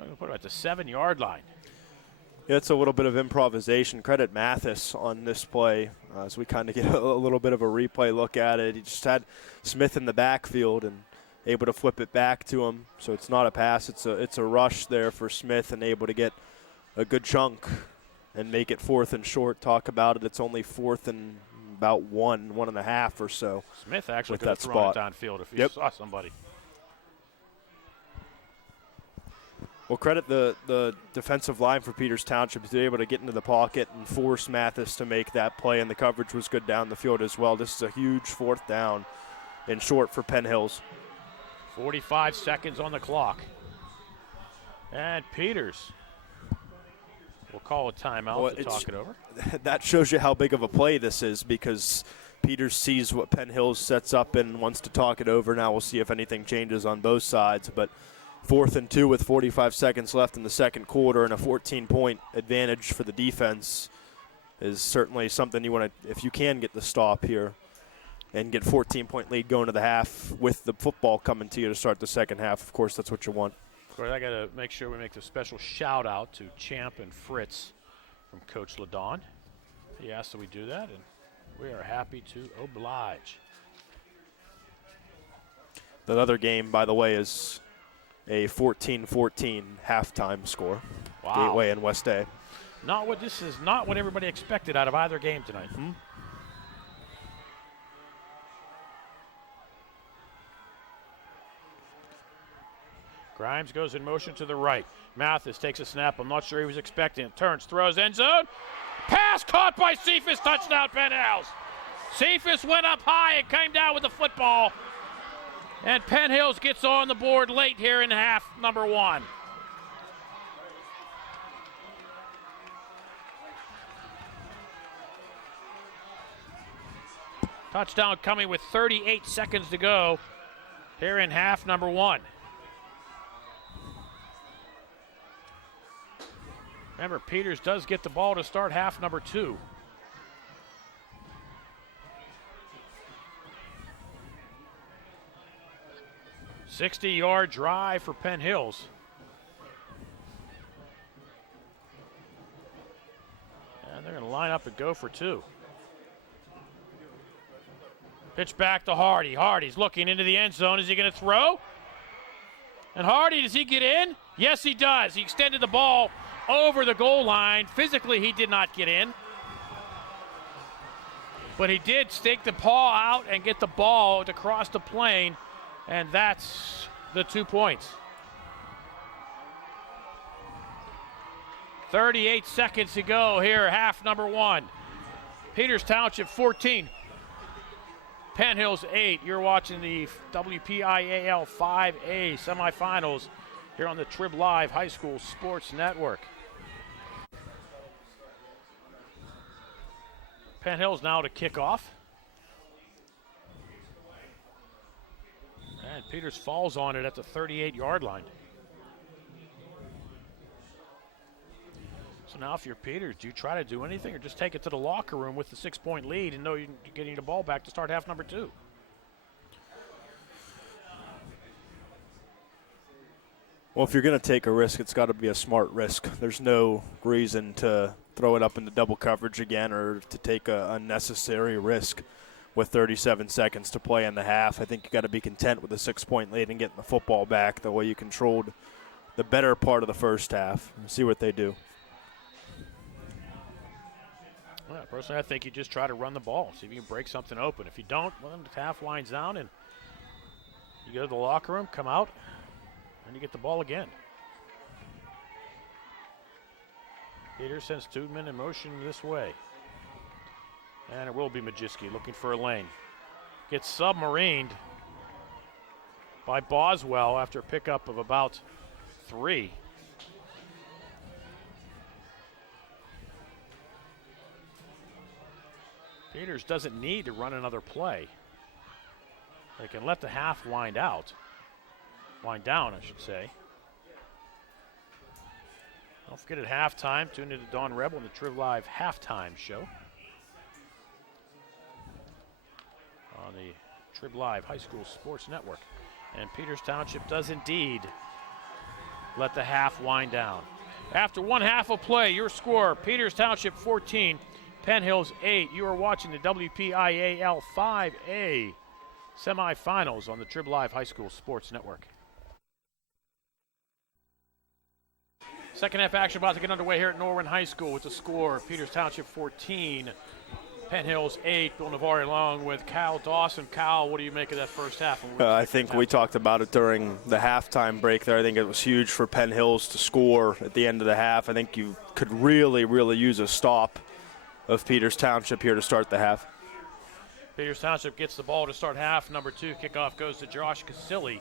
I'm going to put it at the 7-yard line. Yeah, it's a little bit of improvisation. Credit Mathis on this play as we kind of get a little bit of a replay look at it. He just had Smith in the backfield and able to flip it back to him. So it's not a pass. It's a rush there for Smith and able to get a good chunk and make it 4th and short. Talk about it. It's only 4th and about 1.5 or so. Smith actually with could have that thrown spot it downfield if he saw somebody. Well, credit the defensive line for Peters Township to be able to get into the pocket and force Mathis to make that play, and the coverage was good down the field as well. This is a huge 4th down and short for Penn Hills. 45 seconds on the clock. And Peters will call a timeout to talk it over. That shows you how big of a play this is because Peters sees what Penn Hills sets up and wants to talk it over. Now we'll see if anything changes on both sides, but 4th and 2 with 45 seconds left in the second quarter and a 14-point advantage for the defense is certainly something you want to, if you can get the stop here and get 14-point lead going to the half with the football coming to you to start the second half. Of course, that's what you want. Of course, I got to make sure we make a special shout-out to Champ and Fritz from Coach LaDon. He asked that we do that, and we are happy to oblige. The other game, by the way, is a 14-14 halftime score. Wow. Gateway and West A. This is not what everybody expected out of either game tonight. Mm-hmm. Grimes goes in motion to the right. Mathis takes a snap. I'm not sure he was expecting it. Turns, throws, end zone. Pass caught by Cephas. Touchdown, Penn Hills. Cephas went up high and came down with the football. And Penn Hills gets on the board late here in half number 1. Touchdown coming with 38 seconds to go here in half number 1. Remember, Peters does get the ball to start half number 2. $60-yard drive for Penn Hills. And they're going to line up and go for 2. Pitch back to Hardy. Hardy's looking into the end zone. Is he going to throw? And Hardy, does he get in? Yes, he does. He extended the ball over the goal line. Physically, he did not get in. But he did stake the paw out and get the ball to cross the plane. And that's the 2 points. 38 seconds to go here, half number 1. Peters Township 14. Penn Hills 8. You're watching the WPIAL 5A semifinals here on the Trib Live High School Sports Network. Penn Hills now to kick off. And Peters falls on it at the 38-yard line. So now if you're Peters, do you try to do anything or just take it to the locker room with the 6-point lead and know you're getting the ball back to start half number 2? Well, if you're going to take a risk, it's got to be a smart risk. There's no reason to throw it up into double coverage again or to take an unnecessary risk with 37 seconds to play in the half. I think you got to be content with a 6-point lead and getting the football back the way you controlled the better part of the first half. See what they do. Well, personally, I think you just try to run the ball, see if you can break something open. If you don't, well, the half winds down and you go to the locker room, come out, and you get the ball again. Peters sends Tudman in motion this way. And it will be Majewski looking for a lane. Gets submarined by Boswell after a pickup of about 3. Peters doesn't need to run another play. They can let the half wind down, I should say. Don't forget at halftime, tune into Dawn Rebel and the Triv Live halftime show on the Trib Live High School Sports Network. And Peters Township does indeed let the half wind down. After one half of play, your score, Peters Township 14, Penn Hills 8. You are watching the WPIAL 5A semifinals on the Trib Live High School Sports Network. Second half action about to get underway here at Norwin High School with the score, Peters Township 14, Penn Hills 8. Bill Navarre along with Kyle Dawson. Kyle, what do you make of that first half? I think we talked about it during the halftime break there. I think it was huge for Penn Hills to score at the end of the half. I think you could really, really use a stop of Peters Township here to start the half. Peters Township gets the ball to start half. Number 2 kickoff goes to Josh Casilli,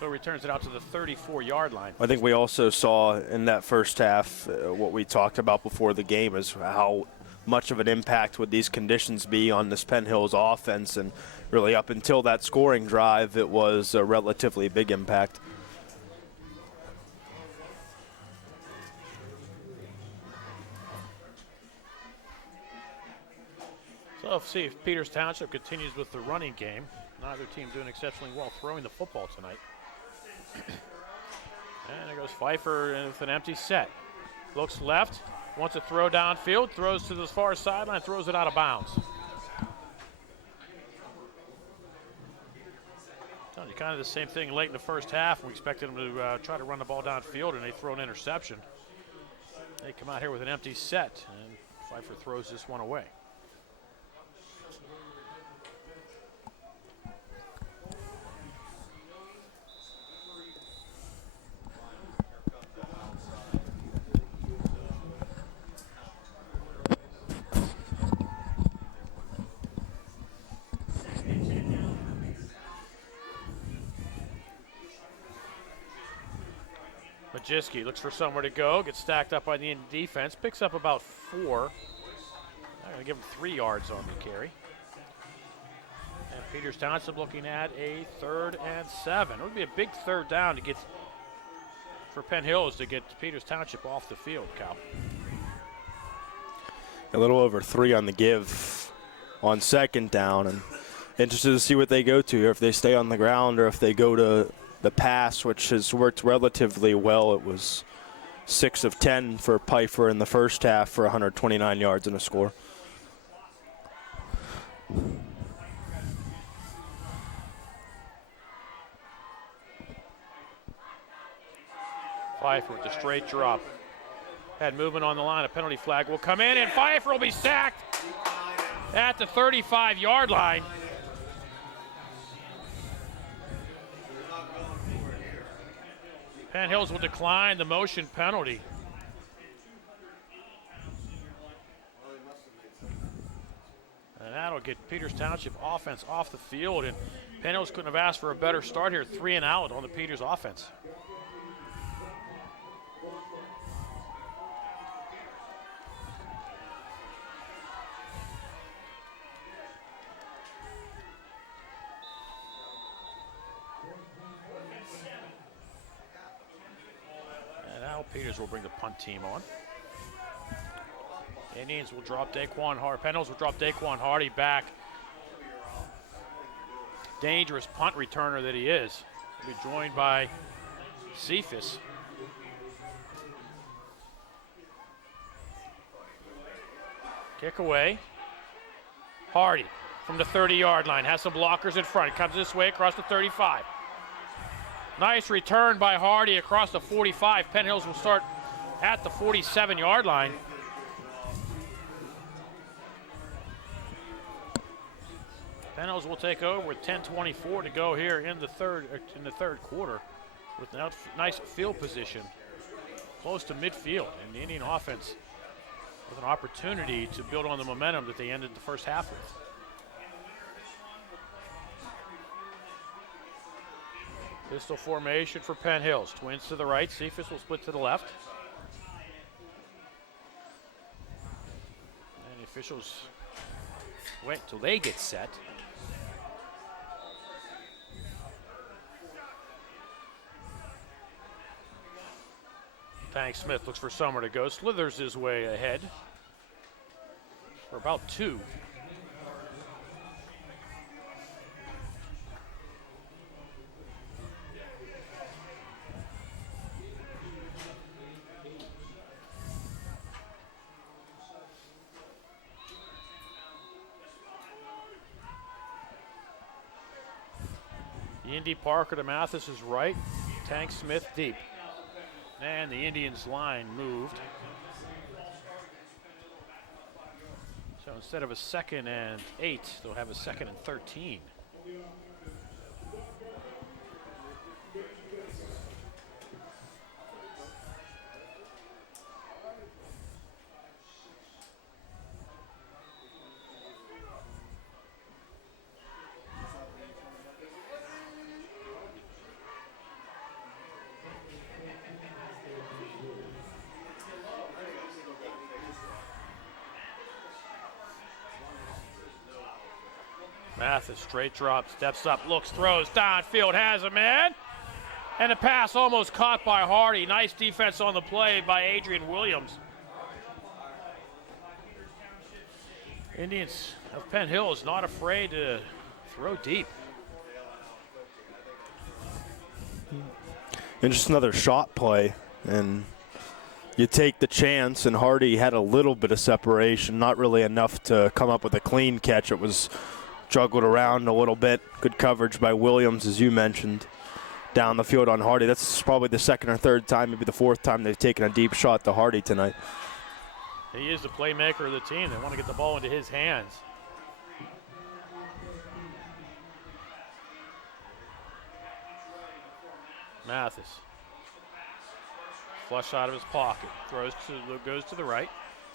who returns it out to the 34-yard line. I think we also saw in that first half what we talked about before the game is how much of an impact would these conditions be on this Penn Hills offense, and really up until that scoring drive it was a relatively big impact. So let's see if Peters Township continues with the running game. Neither team doing exceptionally well throwing the football tonight. And there goes Pfeiffer with an empty set. Looks left, wants to throw downfield, throws to the far sideline, throws it out of bounds. Kind of the same thing late in the first half. We expected them to try to run the ball downfield, and they throw an interception. They come out here with an empty set, and Pfeiffer throws this one away. Majewski looks for somewhere to go, gets stacked up by the Indian defense, picks up about 4. I'm going to give him 3 yards on the carry. And Peters Township looking at a 3rd and 7. It would be a big 3rd down to get for Penn Hills to get Peters Township off the field, Cal. A little over 3 on the give on 2nd down, and interested to see what they go to, or if they stay on the ground or if they go to the pass, which has worked relatively well. It was 6 of 10 for Pfeiffer in the first half for 129 yards and a score. Pfeiffer with the straight drop. Had movement on the line. A penalty flag will come in, and Pfeiffer will be sacked at the 35-yard line. Penn Hills will decline the motion penalty. And that'll get Peters Township offense off the field, and Penn Hills couldn't have asked for a better start here. 3 and out on the Peters offense. Peters will bring the punt team on. Indians will drop Daquan Hardy. Penn Hills will drop Daquan Hardy back. Dangerous punt returner that he is. He'll be joined by Cephas. Kick away. Hardy from the 30-yard line. Has some blockers in front. Comes this way across the 35. Nice return by Hardy across the 45. Penn Hills will start at the 47-yard line. Penn Hills will take over with 10:24 to go here in the third quarter, with a nice field position close to midfield, and the Indian offense with an opportunity to build on the momentum that they ended the first half with. Pistol formation for Penn Hills. Twins to the right. Cephas will split to the left. And the officials wait till they get set. Tank Smith looks for somewhere to go. Slithers his way ahead for about 2. Indy Parker to Mathis' right. Tank Smith deep. And the Indians line moved. So instead of a 2nd and 8, they'll have a 2nd and 13. Mathis, straight drop, steps up, looks, throws, downfield, has a man. And a pass almost caught by Hardy. Nice defense on the play by Adrian Williams. Indians of Penn Hills not afraid to throw deep. And just another shot play, and you take the chance, and Hardy had a little bit of separation, not really enough to come up with a clean catch. It was juggled around a little bit. Good coverage by Williams, as you mentioned, down the field on Hardy. That's probably the second or third time, maybe the fourth time they've taken a deep shot to Hardy tonight. He is the playmaker of the team. They want to get the ball into his hands. Mathis. Flush out of his pocket. Goes to the right.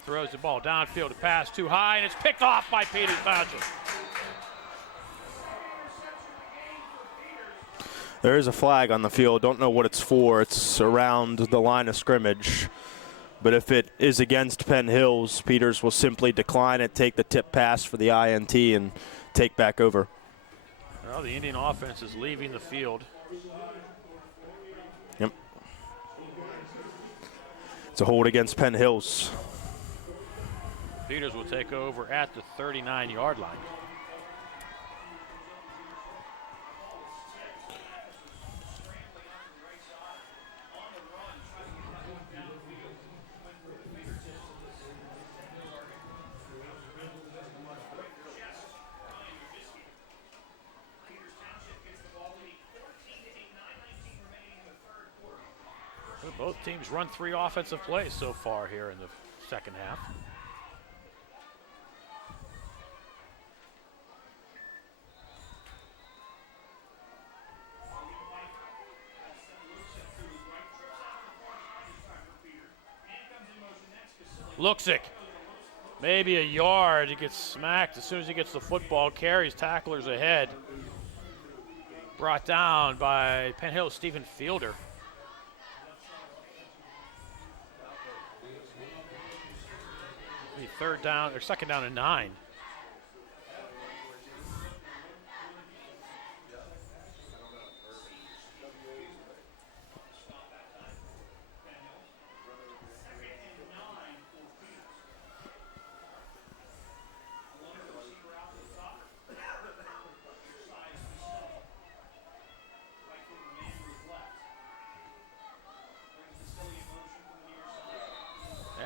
Throws the ball downfield. A pass too high, and it's picked off by Peters Township. There is a flag on the field. Don't know what it's for. It's around the line of scrimmage. But if it is against Penn Hills, Peters will simply decline it, take the tip pass for the INT, and take back over. Well, the Indian offense is leaving the field. Yep. It's a hold against Penn Hills. Peters will take over at the 39-yard line. Both teams run 3 offensive plays so far here in the second half. Luxick, maybe a yard. He gets smacked as soon as he gets the football. Carries, tacklers ahead. Brought down by Penn Hills' Stephen Fielder. Third down, or second down and 9.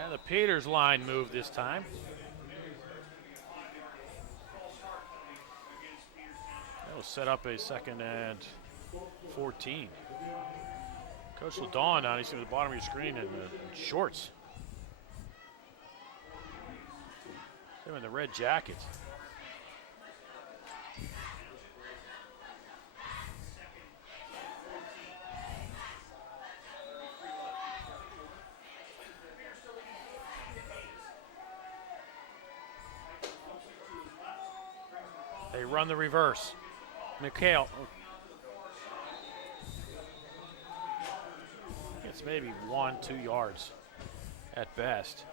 And the Peters line moved this time. That will set up a 2nd and 14. Coach LaDawn now, you see at the bottom of your screen in shorts. Him in the red jacket. They run the reverse. Wpial. It's maybe 1-2 yards at best.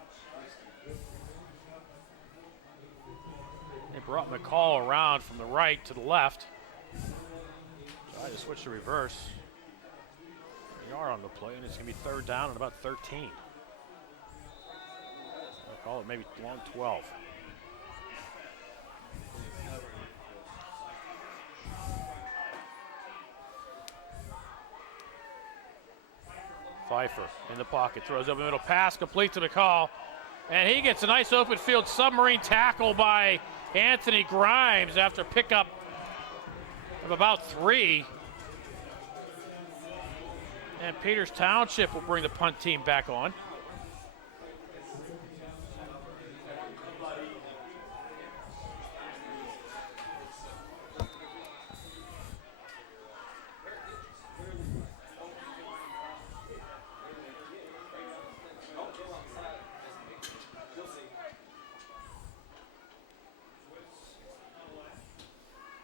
They brought McCall around from the right to the left. Try to switch to reverse. They are on the play, and it's going to be 3rd down and about 13. I'll call it maybe long 12. Pfeiffer in the pocket, throws up the middle, pass complete to McCall, and he gets a nice open field submarine tackle by Anthony Grimes after pickup of about 3. And Peters Township will bring the punt team back on.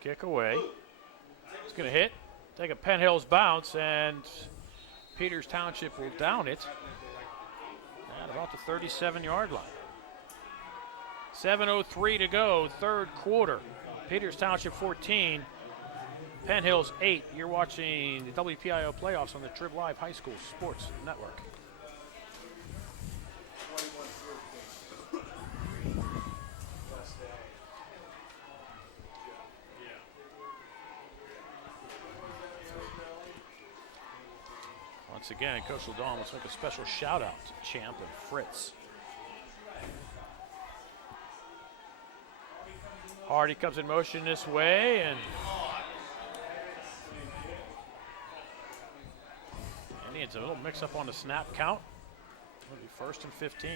Kick away. It's going to hit, take a Penn Hills bounce, and Peters Township will down it at about the 37-yard line. 7:03 to go, 3rd quarter. Peters Township 14, Penn Hills 8. You're watching the WPIO playoffs on the Trib Live High School Sports Network. Once again, Coach LaDawn wants to make a special shout out to Champ and Fritz. Hardy comes in motion this way, and Indians a little mix-up on the snap count. It'll be 1st and 15.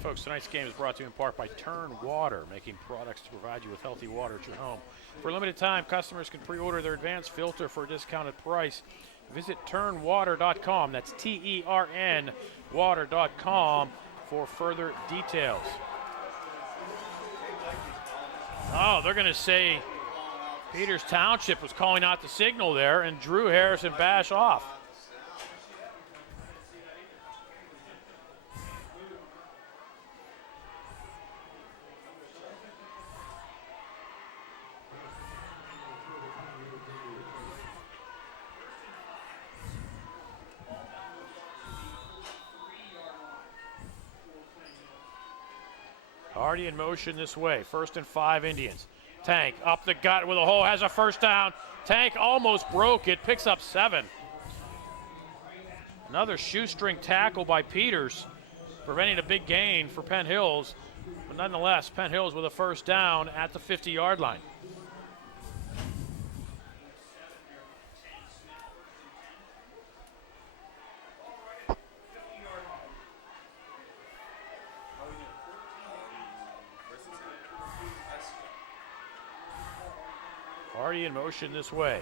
Folks, tonight's game is brought to you in part by Turn Water, making products to provide you with healthy water at your home. For a limited time, customers can pre-order their advanced filter for a discounted price. Visit turnwater.com, that's T-E-R-N, water.com for further details. Oh, they're going to say Peters Township was calling out the signal there, and Drew Harrison bash off. Hardy in motion this way. 1st and 5 Indians. Tank up the gut with a hole, has a first down. Tank almost broke it, picks up 7. Another shoestring tackle by Peters, preventing a big gain for Penn Hills. But nonetheless, Penn Hills with a first down at the 50-yard line. Hardy in motion this way.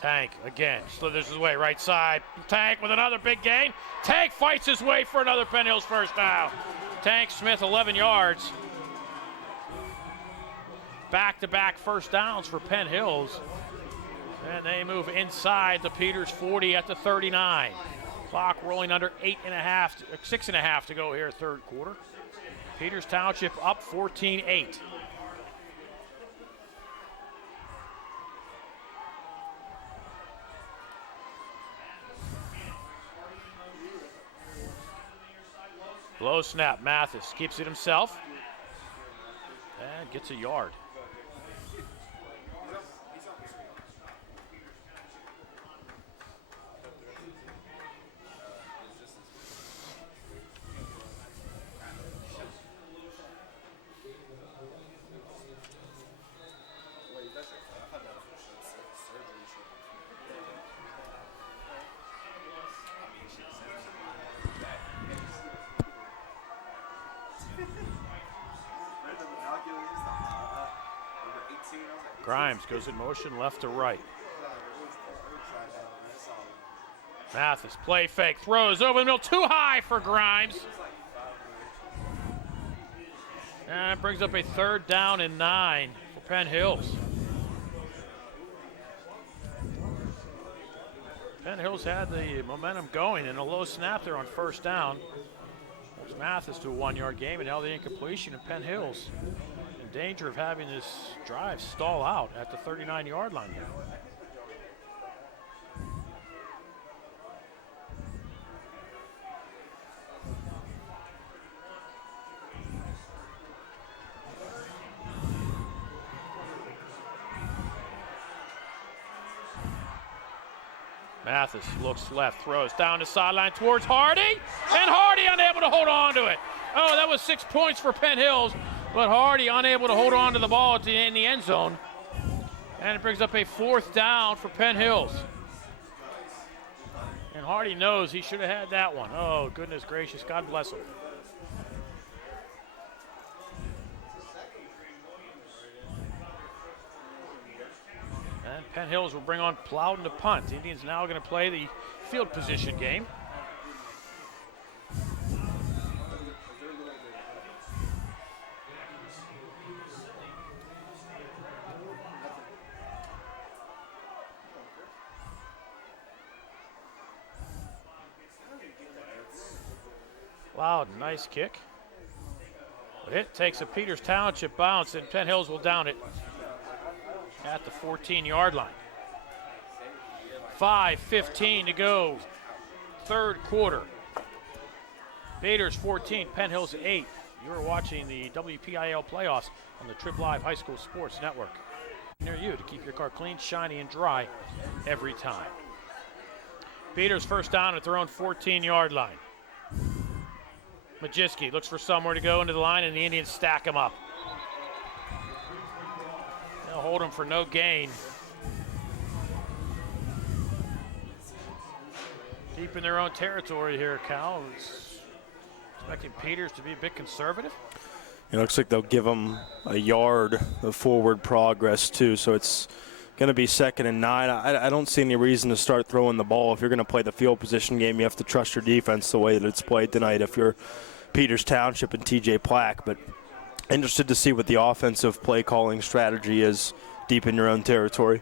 Tank again, slithers his way right side. Tank with another big gain. Tank fights his way for another Penn Hills first down. Tank Smith 11 yards. Back-to-back first downs for Penn Hills. And they move inside the Peters 40 at the 39. Clock rolling under 6.5 to go here, third quarter. Peters Township up 14-8. Low snap, Mathis keeps it himself and gets a yard. Grimes goes in motion left to right. Mathis, play fake, throws over the middle, too high for Grimes. And brings up a 3rd down and 9 for Penn Hills. Penn Hills had the momentum going, and a low snap there on first down. There's Mathis to a 1-yard game, and now the incompletion of Penn Hills. In danger of having this drive stall out at the 39-yard line here. Mathis looks left, throws down the sideline towards Hardy, and Hardy unable to hold on to it. Oh, that was 6 points for Penn Hills, but Hardy unable to hold on to the ball in the end zone. And it brings up a 4th down for Penn Hills. And Hardy knows he should have had that one. Oh, goodness gracious, God bless him. And Penn Hills will bring on Plowden to punt. The Indians now going to play the field position game. Loud, nice kick. But it takes a Peters Township bounce, and Penn Hills will down it at the 14-yard line. 5:15 to go, third quarter. Peters 14, Penn Hills 8. You're watching the Wpial playoffs on the Trib Live High School Sports Network. Near you to keep your car clean, shiny, and dry every time. Peters first down at their own 14-yard line. Majewski looks for somewhere to go into the line, and the Indians stack him up. They'll hold him for no gain. Deep in their own territory here, Cal. Expecting Peters to be a bit conservative. It looks like they'll give him a yard of forward progress, too, so it's going to be 2nd and 9. I don't see any reason to start throwing the ball. If you're going to play the field position game, you have to trust your defense the way that it's played tonight if you're Peters Township and TJ Plack. But interested to see what the offensive play calling strategy is deep in your own territory.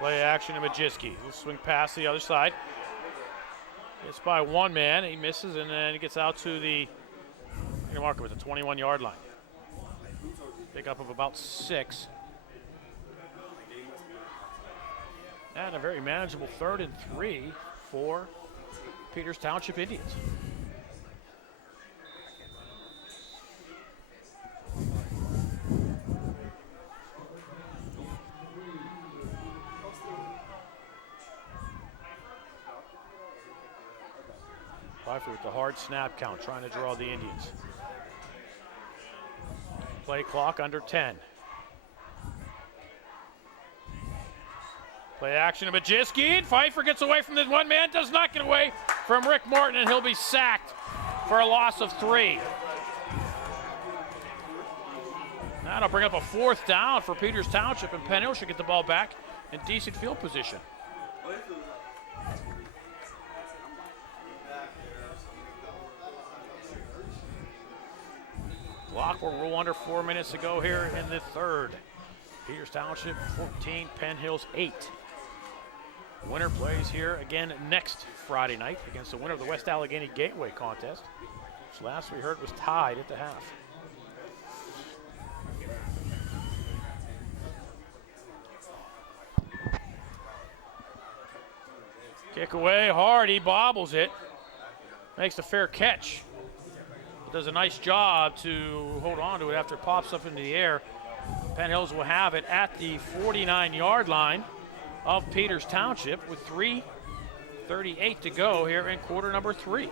Play action to Majewski. He'll swing past the other side. Gets by one man. He misses, and then he gets out to the marker with the 21-yard line. Pickup of about 6. And a very manageable 3rd and 3 for Peters Township Indians. Pfeiffer with the hard snap count, trying to draw the Indians. Play clock under 10. Play action to Majewski, and Pfeiffer gets away from this one man, does not get away from Rick Martin, and he'll be sacked for a loss of 3. That'll bring up a 4th down for Peters Township, and Penn Hills should get the ball back in decent field position. Clock will roll under 4 minutes to go here in the 3rd. Peters Township 14, Penn Hills 8. Winner plays here again next Friday night against the winner of the West Allegheny Gateway contest, which last we heard was tied at the half. Kick away hard, he bobbles it, makes a fair catch. Does a nice job to hold on to it after it pops up into the air. Penn Hills will have it at the 49-yard line of Peters Township with 3:38 to go here in quarter number 3.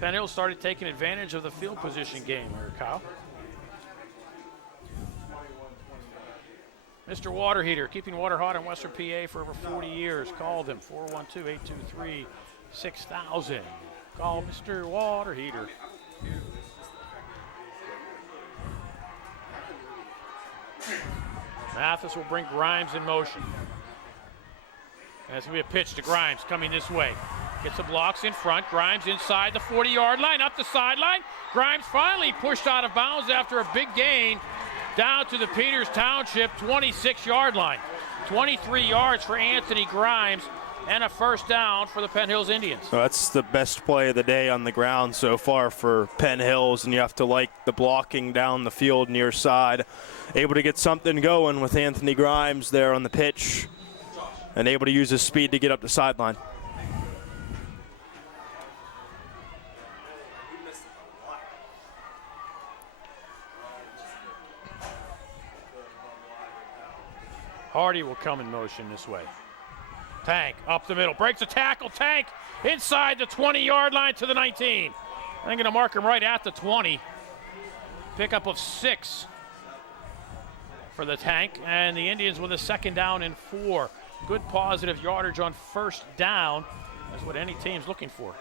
Penn Hills started taking advantage of the field position game here, Kyle. Mr. Water Heater, keeping water hot in Western PA for over 40 years. Call them, 412-823-6000. Call Mr. Water Heater. Mathis will bring Grimes in motion. And it's going to be a pitch to Grimes coming this way. Gets the blocks in front. Grimes inside the 40-yard line, up the sideline. Grimes finally pushed out of bounds after a big gain down to the Peters Township 26-yard line. 23 yards for Anthony Grimes, and a 1st down for the Penn Hills Indians. So that's the best play of the day on the ground so far for Penn Hills, and you have to like the blocking down the field near side. Able to get something going with Anthony Grimes there on the pitch, and able to use his speed to get up the sideline. Hardy will come in motion this way. Tank up the middle, breaks a tackle. Tank inside the 20-yard line to the 19. I'm going to mark him right at the 20. Pickup of 6 for the Tank, and the Indians with a 2nd down and 4. Good positive yardage on 1st down. That's what any team's looking for.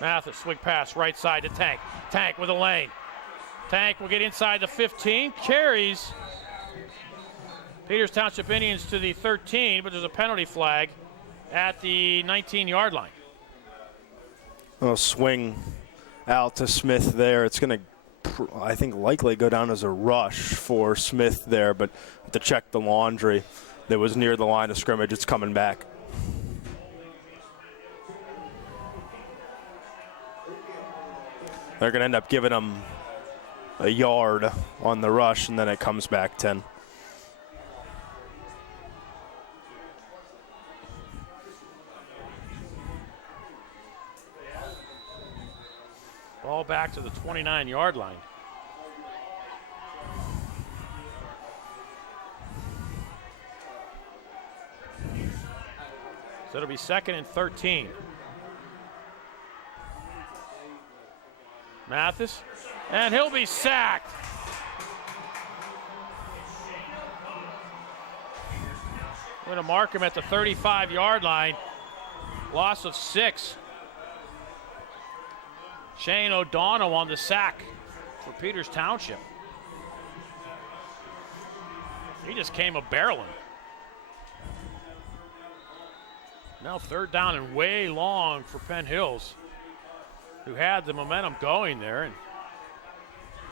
Mathis, swing pass, right side to Tank. Tank with a lane. Tank will get inside the 15, carries Peters Township Indians to the 13, but there's a penalty flag at the 19-yard line. A swing out to Smith there. It's going to, I think, likely go down as a rush for Smith there, but to check the laundry that was near the line of scrimmage, it's coming back. They're going to end up giving him a yard on the rush, and then it comes back 10. ball back to the 29-yard line. So it'll be 2nd and 13. Mathis, and he'll be sacked. We're going to mark him at the 35-yard line. Loss of 6. Shane O'Donnell on the sack for Peters Township. He just came a-barreling. Now 3rd down and way long for Penn Hills, who had the momentum going there. And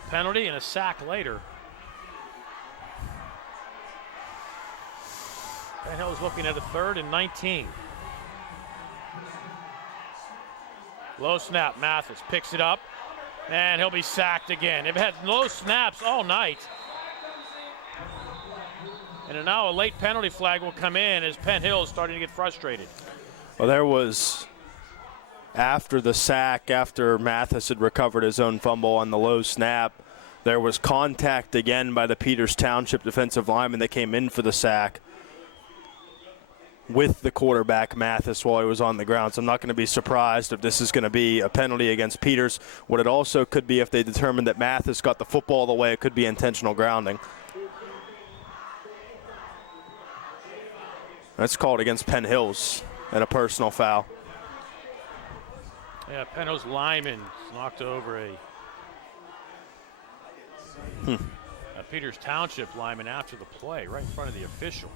penalty and a sack later. Penn Hills looking at a 3rd and 19. Low snap, Mathis picks it up, and he'll be sacked again. They've had low snaps all night. And now a late penalty flag will come in as Penn Hills starting to get frustrated. Well, there was, after the sack, after Mathis had recovered his own fumble on the low snap, there was contact again by the Peters Township defensive lineman that came in for the sack with the quarterback, Mathis, while he was on the ground. So I'm not going to be surprised if this is going to be a penalty against Peters. What it also could be, if they determine that Mathis got the football the way, it could be intentional grounding. That's called against Penn Hills and a personal foul. Yeah, Penn Hills lineman knocked over a Peters Township lineman after the play, right in front of the official.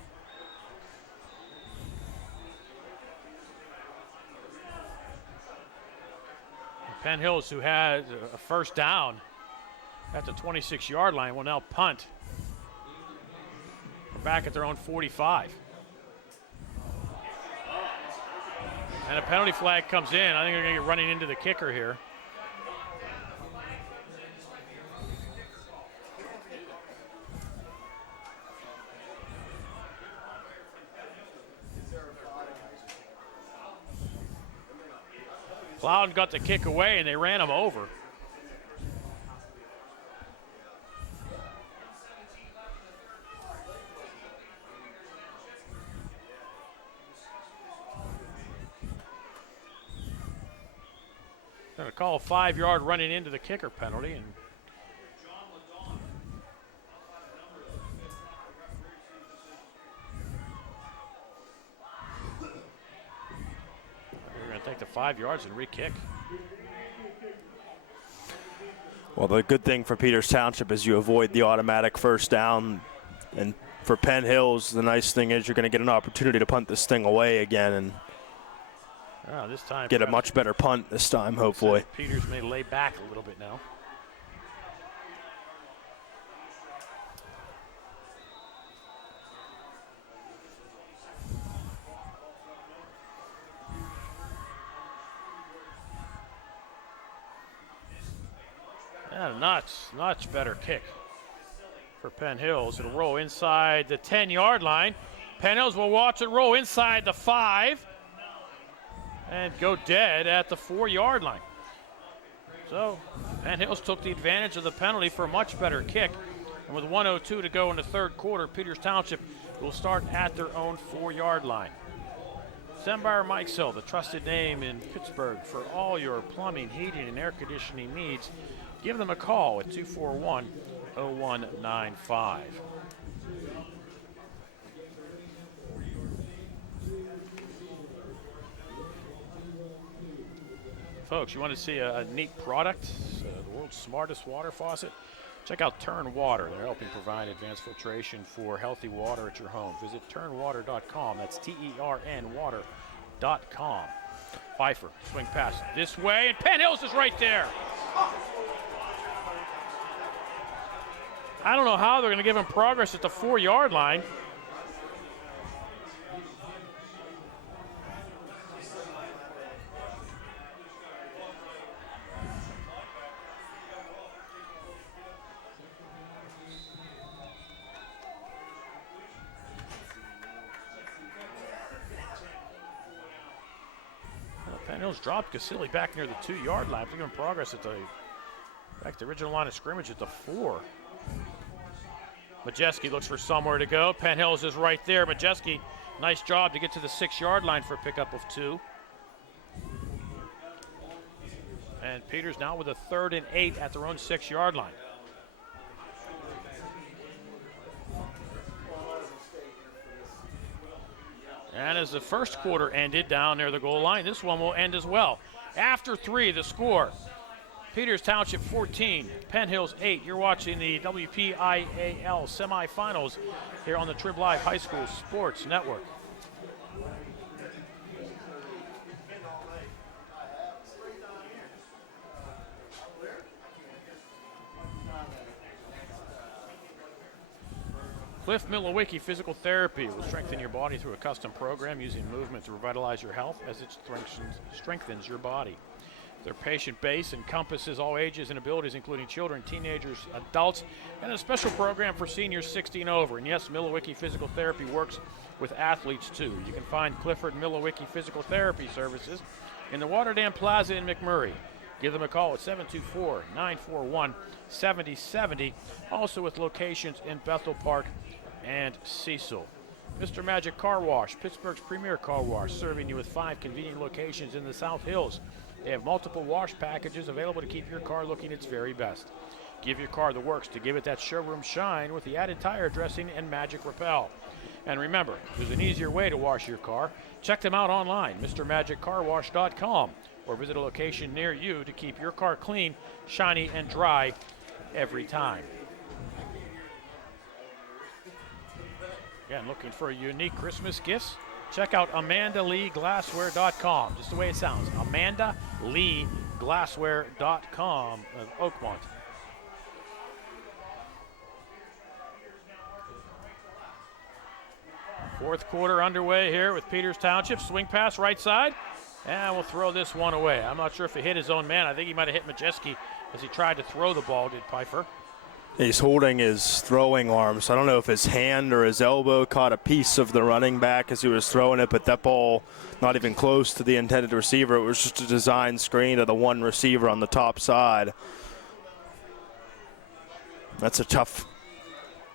And Penn Hills, who had a 1st down at the 26-yard line, will now punt. We're back at their own 45. And a penalty flag comes in. I think they're going to get running into the kicker here. Plowden got the kick away, and they ran him over. Going to call a 5-yard running into the kicker penalty. And they're going to take the 5 yards and re-kick. Well, the good thing for Peters Township is you avoid the automatic 1st down. And for Penn Hills, the nice thing is you're going to get an opportunity to punt this thing away again and this time get a much better punt this time, hopefully. Peters may lay back a little bit now. And a much better kick for Penn Hills. It'll roll inside the 10-yard line. Penn Hills will watch it roll inside the 5 and go dead at the 4-yard line. So Penn Hills took the advantage of the penalty for a much better kick. And with 1:02 to go in the 3rd quarter, Peters Township will start at their own 4-yard line. Sembar Mike's Hill, the trusted name in Pittsburgh for all your plumbing, heating, and air conditioning needs. Give them a call at 241-0195. Folks, you want to see a neat product, the world's smartest water faucet? Check out Turn Water. They're helping provide advanced filtration for healthy water at your home. Visit turnwater.com. That's TERN water.com. Pfeiffer, swing pass this way, and Penn Hills is right there. I don't know how they're going to give him progress at the 4-yard line. Penn Hills dropped Casilli back near the 2-yard line. They're giving progress at the fact, the original line of scrimmage at the 4. Majeski looks for somewhere to go. Penn Hills is right there. Majeski, nice job to get to the 6-yard line for a pickup of 2. And Peters now with a 3rd and 8 at their own 6-yard line. And as the first quarter ended down near the goal line, this one will end as well. After 3, the score. Peters Township 14, Penn Hills 8. You're watching the WPIAL semifinals here on the Trib Live High School Sports Network. Cliff Milwaukee Physical Therapy will strengthen your body through a custom program using movement to revitalize your health as it strengthens your body. Their patient base encompasses all ages and abilities, including children, teenagers, adults, and a special program for seniors 60 and over. And yes, Milwaukee Physical Therapy works with athletes too. You can find Clifford Milwaukee Physical Therapy Services in the Waterdam Plaza in McMurray. Give them a call at 724-941-7070. Also with locations in Bethel Park and Cecil. Mr. Magic Car Wash, Pittsburgh's premier car wash, serving you with 5 convenient locations in the South Hills. They have multiple wash packages available to keep your car looking its very best. Give your car the works to give it that showroom shine with the added tire dressing and Magic Wpial. And remember, there's an easier way to wash your car. Check them out online, MrMagicCarWash.com, or visit a location near you to keep your car clean, shiny, and dry every time. Again, looking for unique Christmas gifts? Check out AmandaLeeGlassware.com, just the way it sounds, AmandaLeeGlassware.com of Oakmont. Fourth quarter underway here with Peters Township. Swing pass right side, and we'll throw this one away. I'm not sure if he hit his own man. I think he might have hit Majeski as he tried to throw the ball, did Pfeiffer. He's holding his throwing arm, so I don't know if his hand or his elbow caught a piece of the running back as he was throwing it, but that ball not even close to the intended receiver. It was just a design screen to the one receiver on the top side. That's a tough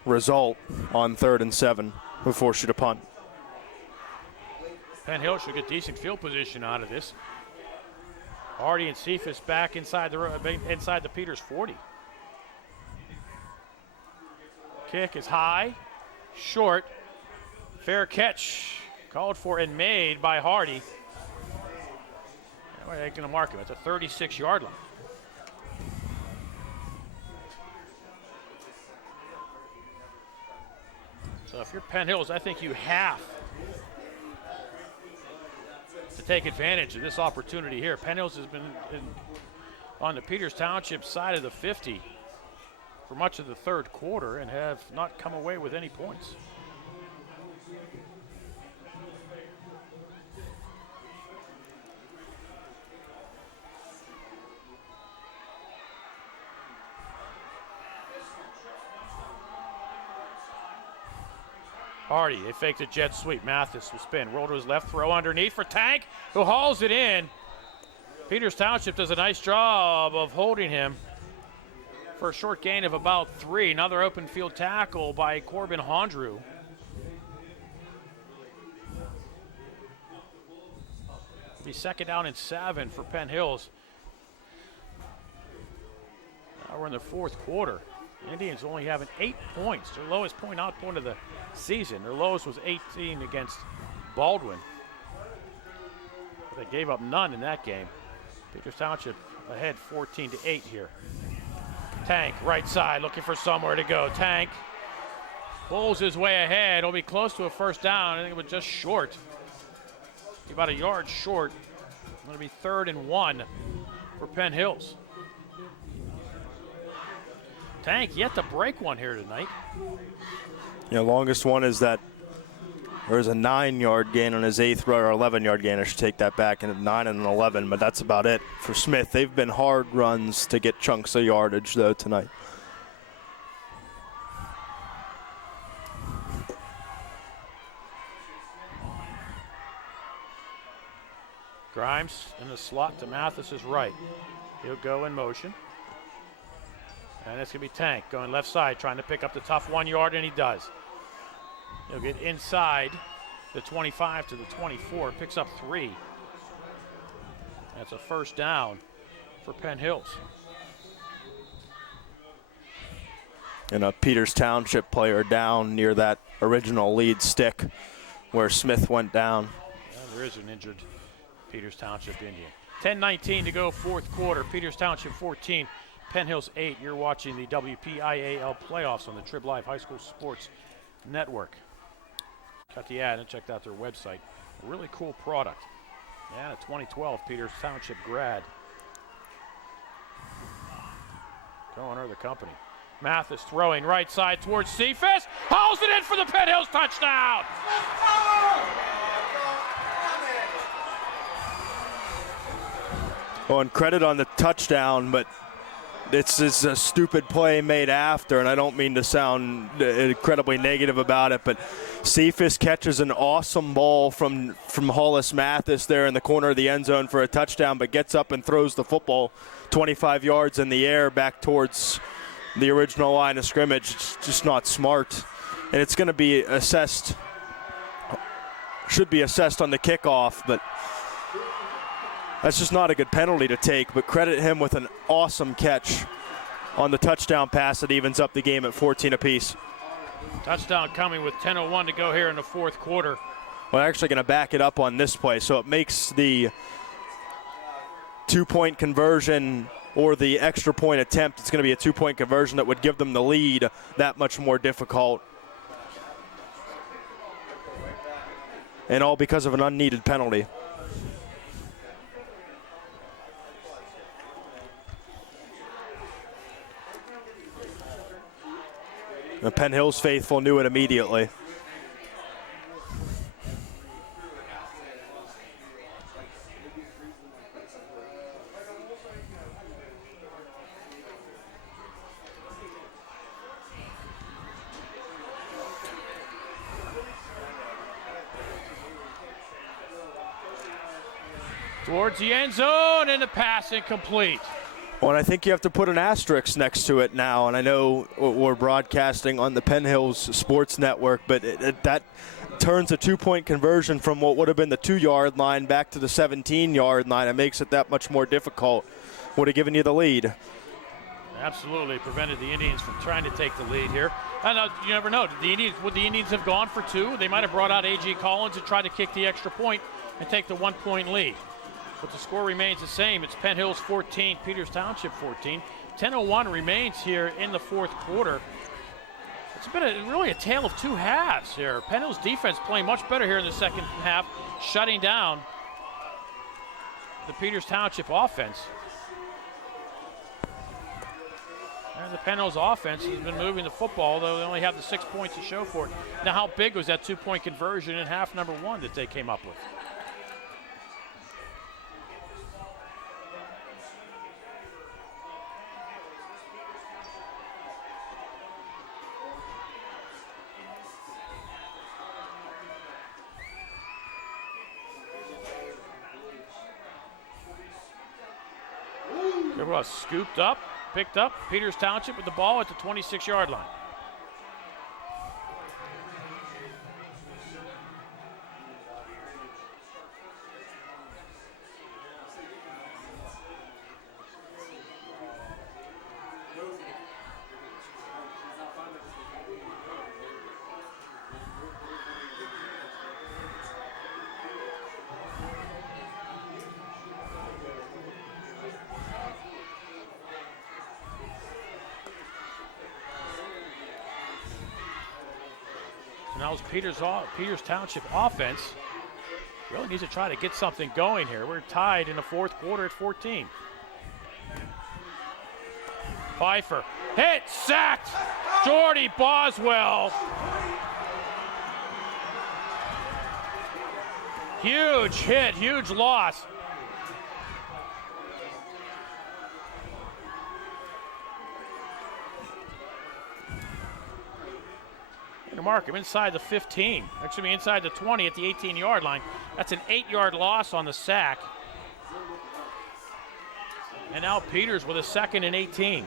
result on 3rd and 7 before shoot a punt. Penn Hills should get decent field position out of this. Hardy and Cephas back inside the Peters 40. Kick is high, short, fair catch, called for and made by Hardy. They're going to mark him. It's a 36-yard line. So if you're Penn Hills, I think you have to take advantage of this opportunity here. Penn Hills has been on the Peters Township side of the 50 for much of the 3rd quarter and have not come away with any points. Hardy, they faked a jet sweep. Mathis will spin, roll to his left, throw underneath for Tank, who hauls it in. Peters Township does a nice job of holding him for a short gain of about 3. Another open field tackle by Corbin Hondrew. It'll be 2nd down and 7 for Penn Hills. Now we're in the 4th quarter. The Indians only having 8 points, their lowest point output of the season. Their lowest was 18 against Baldwin. But they gave up none in that game. Peters Township ahead 14-8 here. Tank, right side, looking for somewhere to go. Tank pulls his way ahead. It'll be close to a 1st down. I think it was just short. About a yard short. It'll be 3rd and 1 for Penn Hills. Tank yet to break one here tonight. Yeah, longest one is that there's a 9-yard gain on his 8th run, or 11-yard gain. I should take that back, and 9 and an 11, but that's about it for Smith. They've been hard runs to get chunks of yardage, though, tonight. Grimes in the slot to Mathis's right. He'll go in motion. And it's going to be Tank going left side, trying to pick up the tough 1 yard, and he does. He'll get inside the 25 to the 24, picks up 3. That's a first down for Penn Hills. And a Peters Township player down near that original lead stick where Smith went down. Yeah, there is an injured Peters Township Indian. 10:19 to go, fourth quarter. Peters Township 14, Penn Hills 8. You're watching the WPIAL playoffs on the Trib Live High School Sports Network. Got the ad and checked out their website. A really cool product. Yeah, a 2012 Peters Township grad. Go owner of the company. Mathis throwing right side towards Cephas. Hauls it in for the Penn Hills touchdown. Well, and credit on the touchdown, but it's a stupid play made after, and I don't mean to sound incredibly negative about it, but Cephas catches an awesome ball from Hollis Mathis there in the corner of the end zone for a touchdown, but gets up and throws the football 25 yards in the air back towards the original line of scrimmage. It's just not smart, and it's going to be assessed, should be assessed on the kickoff, but that's just not a good penalty to take, but credit him with an awesome catch on the touchdown pass that evens up the game at 14 apiece. Touchdown coming with 10:01 to go here in the fourth quarter. We're actually going to back it up on this play, so it makes the two-point conversion or the extra point attempt, it's going to be a two-point conversion that would give them the lead, that much more difficult. And all because of an unneeded penalty. The Penn Hills faithful knew it immediately. Towards the end zone, and the pass incomplete. Well, and I think you have to put an asterisk next to it now, and I know we're broadcasting on the Penn Hills Sports Network, but that turns a two-point conversion from what would have been the 2-yard line back to the 17-yard line. It makes it that much more difficult. Would have given you the lead. Absolutely prevented the Indians from trying to take the lead here. And you never know. Would the Indians have gone for two? They might have brought out A.G. Collins and tried to kick the extra point and take the 1-point lead. But the score remains the same. It's Penn Hills 14, Peters Township 14. 10:01 remains here in the fourth quarter. It's been really a tale of two halves here. Penn Hills defense playing much better here in the second half, shutting down the Peters Township offense. And the Penn Hills offense has been moving the football, though they only have the 6 points to show for it. Now, how big was that two-point conversion in half number one that they came up with? It was scooped up, picked up. Peters Township with the ball at the 26-yard line. Now it's Peters Township offense really needs to try to get something going here. We're tied in the fourth quarter at 14. Pfeiffer hit, sacked. Jordy Boswell. Huge hit, huge loss. Mark him inside the 15. Actually, inside the 20 at the 18-yard line. That's an 8-yard loss on the sack. And now Peters with a 2nd and 18.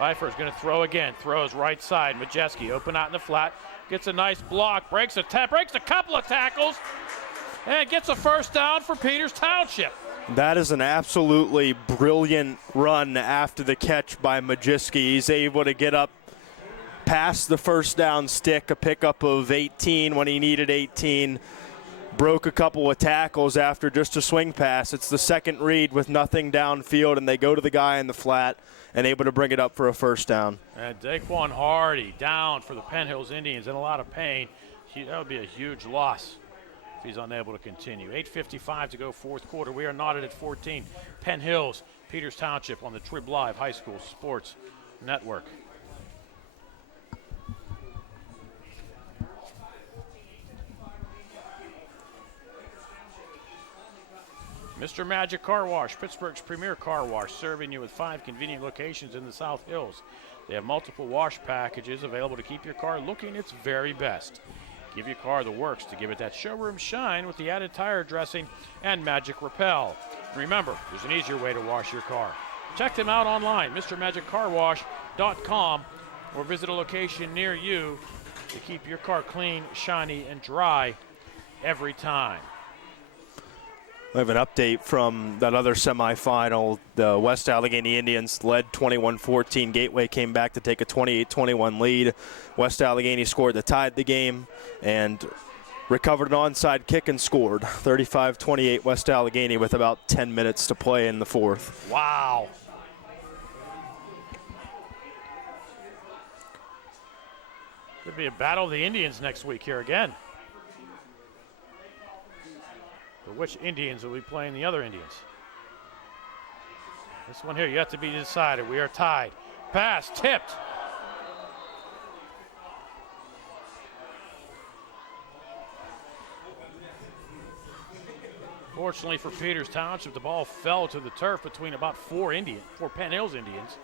Pfeiffer's going to throw again. Throws right side. Majeski open out in the flat. Gets a nice block. Breaks a couple of tackles. And gets a first down for Peters Township. That is an absolutely brilliant run after the catch by Majeski. He's able to get up past the first down stick, a pickup of 18 when he needed 18. Broke a couple of tackles after just a swing pass. It's the second read with nothing downfield, and they go to the guy in the flat and able to bring it up for a first down. And Daquan Hardy down for the Penn Hills Indians in a lot of pain. That would be a huge loss if he's unable to continue. 8:55 to go, fourth quarter. We are knotted at 14. Penn Hills, Peters Township on the Trib Live High School Sports Network. Mr. Magic Car Wash, Pittsburgh's premier car wash, serving you with 5 convenient locations in the South Hills. They have multiple wash packages available to keep your car looking its very best. Give your car the works to give it that showroom shine with the added tire dressing and Magic Repel. Remember, there's an easier way to wash your car. Check them out online, MrMagicCarWash.com, or visit a location near you to keep your car clean, shiny, and dry every time. We have an update from that other semifinal. The West Allegheny Indians led 21-14. Gateway came back to take a 28-21 lead. West Allegheny scored that tied the game and recovered an onside kick and scored. 35-28 West Allegheny with about 10 minutes to play in the fourth. Wow. Could be a battle of the Indians next week here again. But which Indians will be playing the other Indians? This one here yet to be decided. We are tied. Pass tipped. Fortunately for Peters Township, the ball fell to the turf between about four Penn Hills Indians.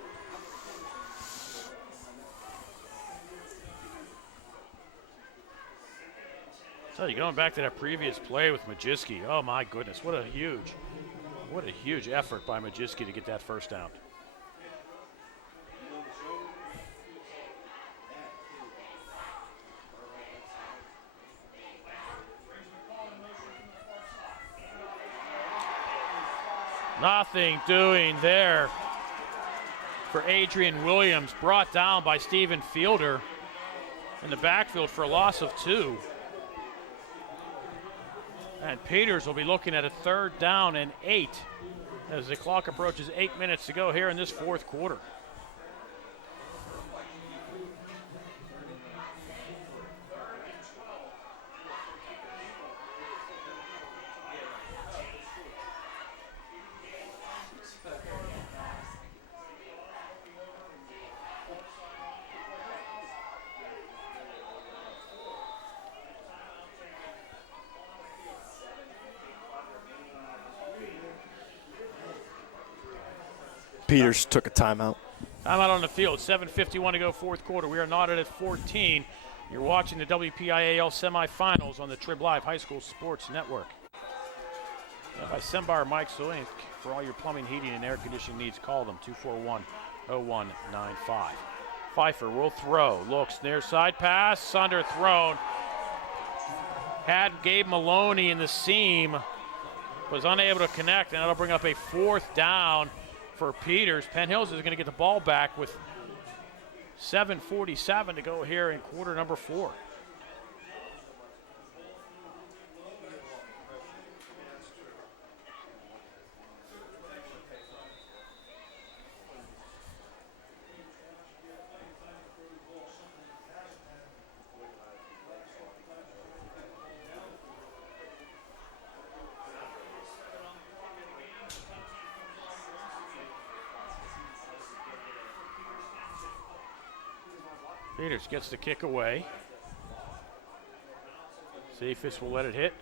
Tell you, going back to that previous play with Majeski, oh my goodness, what a huge effort by Majeski to get that first down. Nothing doing there for Adrian Williams, brought down by Stephen Fielder in the backfield for a loss of 2. And Peters will be looking at a 3rd down and 8 as the clock approaches 8 minutes to go here in this fourth quarter. Peters took a timeout. Timeout on the field. 7:51 to go, fourth quarter. We are knotted at 14. You're watching the WPIAL semifinals on the Trib Live High School Sports Network. By Sembar Mike Zoink. For all your plumbing, heating, and air conditioning needs, call them 241-0195. Pfeiffer will throw. Looks near side pass. Underthrown. Had Gabe Maloney in the seam. Was unable to connect, and that'll bring up a 4th down for Peters. Penn Hills is going to get the ball back with 7:47 to go here in quarter number 4. Peters gets the kick away. Cephas will let it hit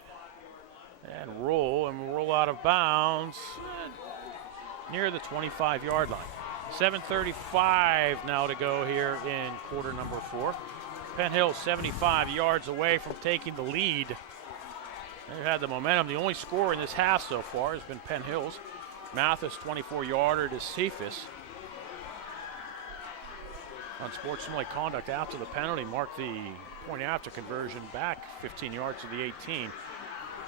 and roll out of bounds near the 25-yard line. 7:35 now to go here in quarter number 4. Penn Hills 75 yards away from taking the lead. They had the momentum. The only score in this half so far has been Penn Hills. Mathis 24-yarder to Cephas. Unsportsmanlike conduct after the penalty marked the point after conversion back 15 yards to the 18.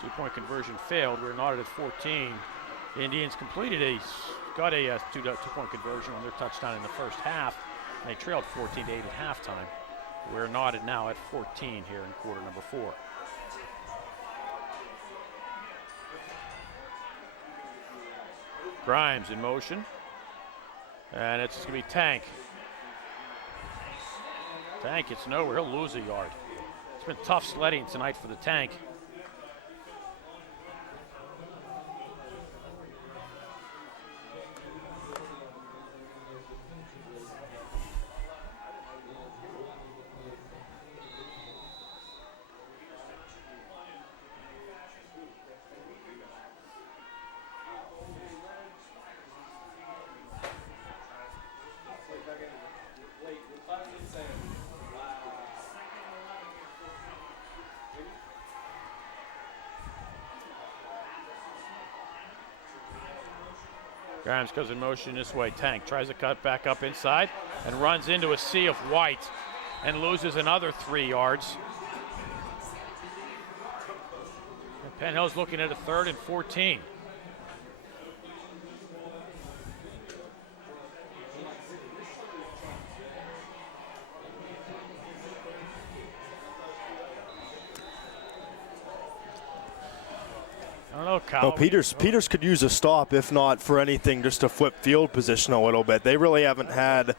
2-point conversion failed. We're knotted at 14. The Indians got a two-point conversion on their touchdown in the first half, and they trailed 14-8 at halftime. We're knotted now at 14 here in quarter number 4. Grimes in motion, and it's going to be Tank. Tank, it's nowhere. He'll lose a yard. It's been tough sledding tonight for the Tank. Grimes goes in motion this way. Tank tries to cut back up inside and runs into a sea of white and loses another 3 yards. And Penn Hills looking at a 3rd and 14. I don't know, Kyle. Well, Peters could use a stop, if not for anything, just to flip field position a little bit. They really haven't had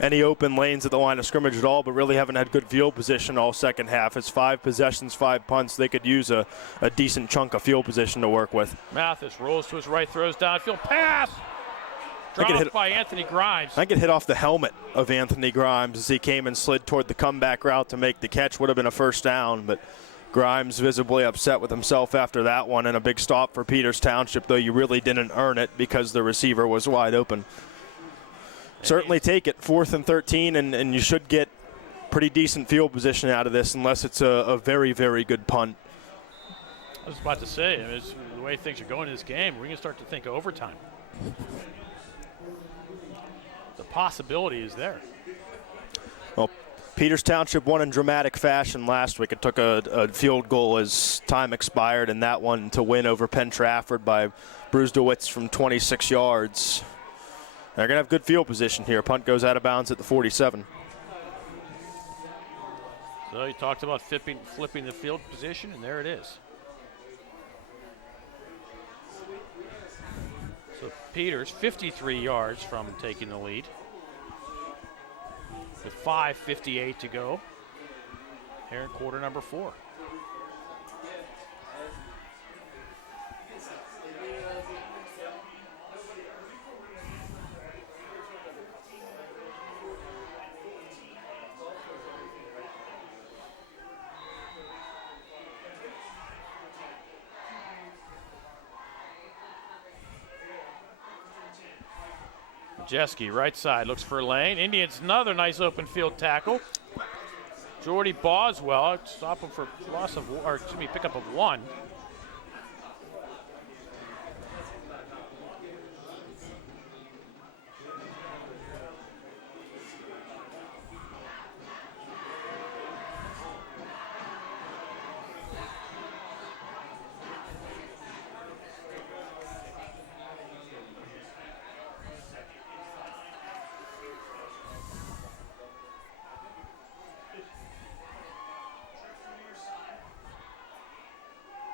any open lanes at the line of scrimmage at all, but really haven't had good field position all second half. It's 5 possessions, 5 punts. They could use a decent chunk of field position to work with. Mathis rolls to his right, throws downfield, pass! Dropped by Anthony Grimes. I think it hit off the helmet of Anthony Grimes as he came and slid toward the comeback route to make the catch. Would have been a first down, but Grimes visibly upset with himself after that one, and a big stop for Peters Township, though you really didn't earn it because the receiver was wide open. Certainly take it, 4th and 13, and you should get pretty decent field position out of this unless it's a very, very good punt. I was about to say, the way things are going in this game, we're going to start to think overtime. The possibility is there. Well, Peters Township won in dramatic fashion last week. It took a field goal as time expired, and that one to win over Penn Trafford by Brewster-Witz from 26 yards. They're going to have good field position here. Punt goes out of bounds at the 47. So you talked about flipping the field position, and there it is. So Peters, 53 yards from taking the lead, with 5:58 to go here in quarter number 4. Jeske, right side, looks for a lane. Indians, another nice open field tackle. Jordy Boswell, stop him for pickup of 1.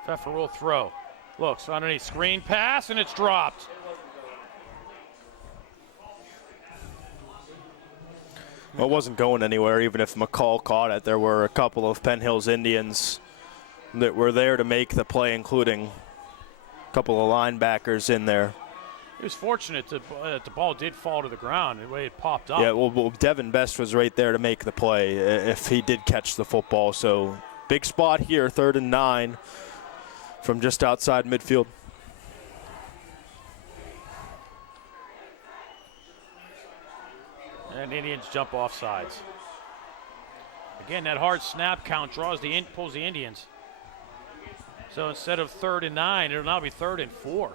Pfeffer will throw. Looks underneath, screen pass, and it's dropped. Well, it wasn't going anywhere, even if McCall caught it. There were a couple of Penn Hills Indians that were there to make the play, including a couple of linebackers in there. He was fortunate that the ball did fall to the ground the way it popped up. Yeah, well, Devin Best was right there to make the play if he did catch the football. So big spot here, 3rd and 9 from just outside midfield. And Indians jump off sides. Again, that hard snap count pulls the Indians. So instead of 3rd and 9, it'll now be 3rd and 4.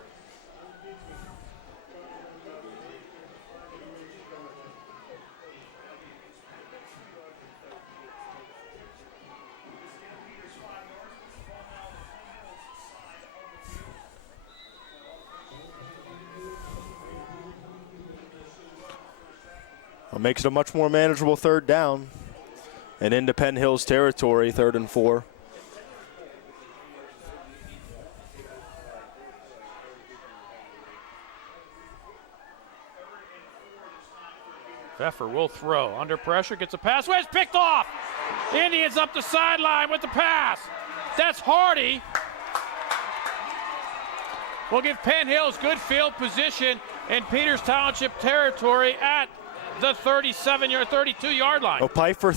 Well, makes it a much more manageable 3rd down. And into Penn Hills territory, 3rd and 4. Pfeffer will throw. Under pressure, gets a pass. It's picked off. Indians up the sideline with the pass. That's Hardy. We'll give Penn Hills good field position in Peters Township territory at the 32-yard line. Well, Pfeffer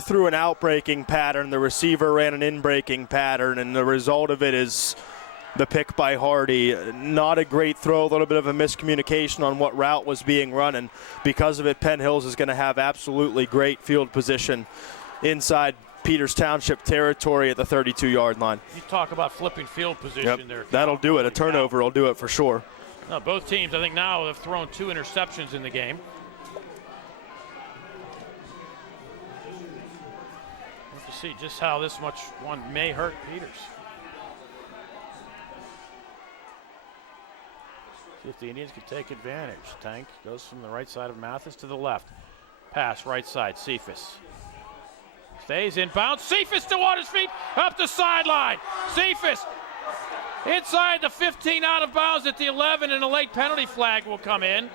threw an out-breaking pattern. The receiver ran an in-breaking pattern, and the result of it is the pick by Hardy. Not a great throw, a little bit of a miscommunication on what route was being run, and because of it, Penn Hills is going to have absolutely great field position inside Peters Township territory at the 32-yard line. You talk about flipping field position there. That'll do it. A turnover will do it for sure. Now, both teams, I think, now have thrown 2 interceptions in the game. We'll have to see just how this much one may hurt Peters. See if the Indians can take advantage. Tank goes from the right side of Mathis to the left. Pass right side, Cephas. Stays in bounds. Cephas still on his feet, up the sideline. Cephas inside the 15, out of bounds at the 11, and a late penalty flag will come in.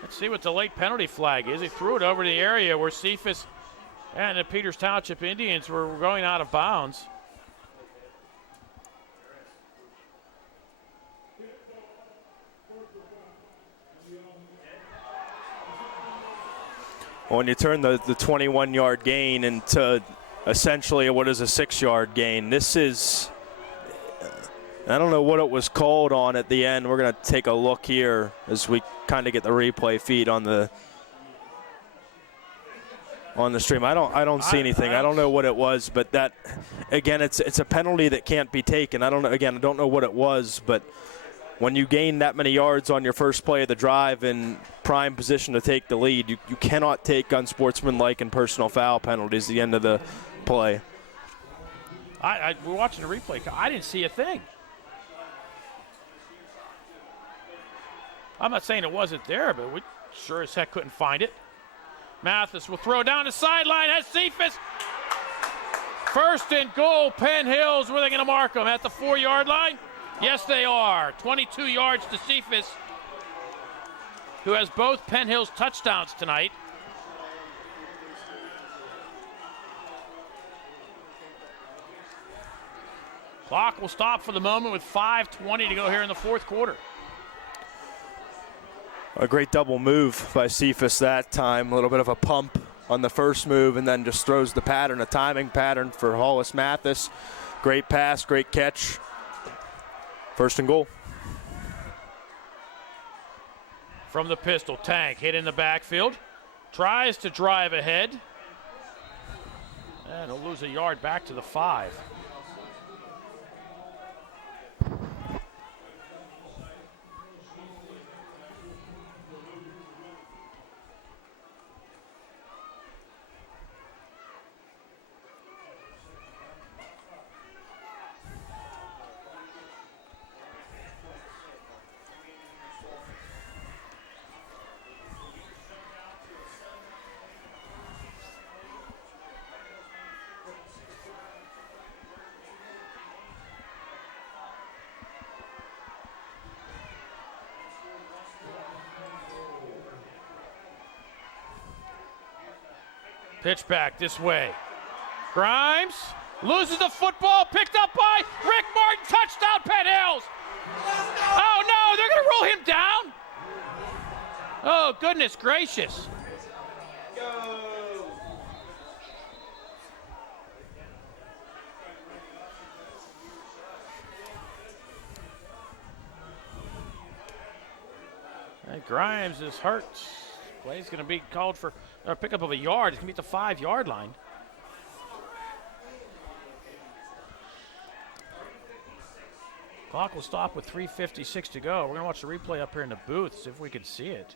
Let's see what the late penalty flag is. He threw it over the area where Cephas and the Peters Township Indians were going out of bounds. When you turn the 21-yard gain into essentially what is a 6-yard gain, this is, I don't know what it was called on at the end. We're going to take a look here as we kind of get the replay feed on the stream. I don't see anything. I don't know what it was, but that, again, it's a penalty that can't be taken. I don't know what it was, but when you gain that many yards on your first play of the drive in prime position to take the lead, you cannot take unsportsmanlike and personal foul penalties at the end of the play. We're watching the replay. I didn't see a thing. I'm not saying it wasn't there, but we sure as heck couldn't find it. Mathis will throw down the sideline, has Cephas. 1st and goal, Penn Hills. Where are they going to mark them? At the 4-yard line? Yes, they are. 22 yards to Cephas, who has both Penn Hills touchdowns tonight. Clock will stop for the moment with 5:20 to go here in the 4th quarter. A great double move by Cephas that time. A little bit of a pump on the first move and then just throws the pattern, a timing pattern for Hollis Mathis. Great pass, great catch. 1st and goal. From the pistol, Tank hit in the backfield. Tries to drive ahead. And he'll lose a yard back to the 5. Pitch back this way. Grimes loses the football, picked up by Rick Martin. Touchdown, Penn Hills. Oh, no, they're going to roll him down? Oh, goodness gracious. And Grimes is hurt. Play's going to be called for a pickup of a yard. It's going to be at the 5-yard line. Clock will stop with 3:56 to go. We're going to watch the replay up here in the booth, see if we can see it.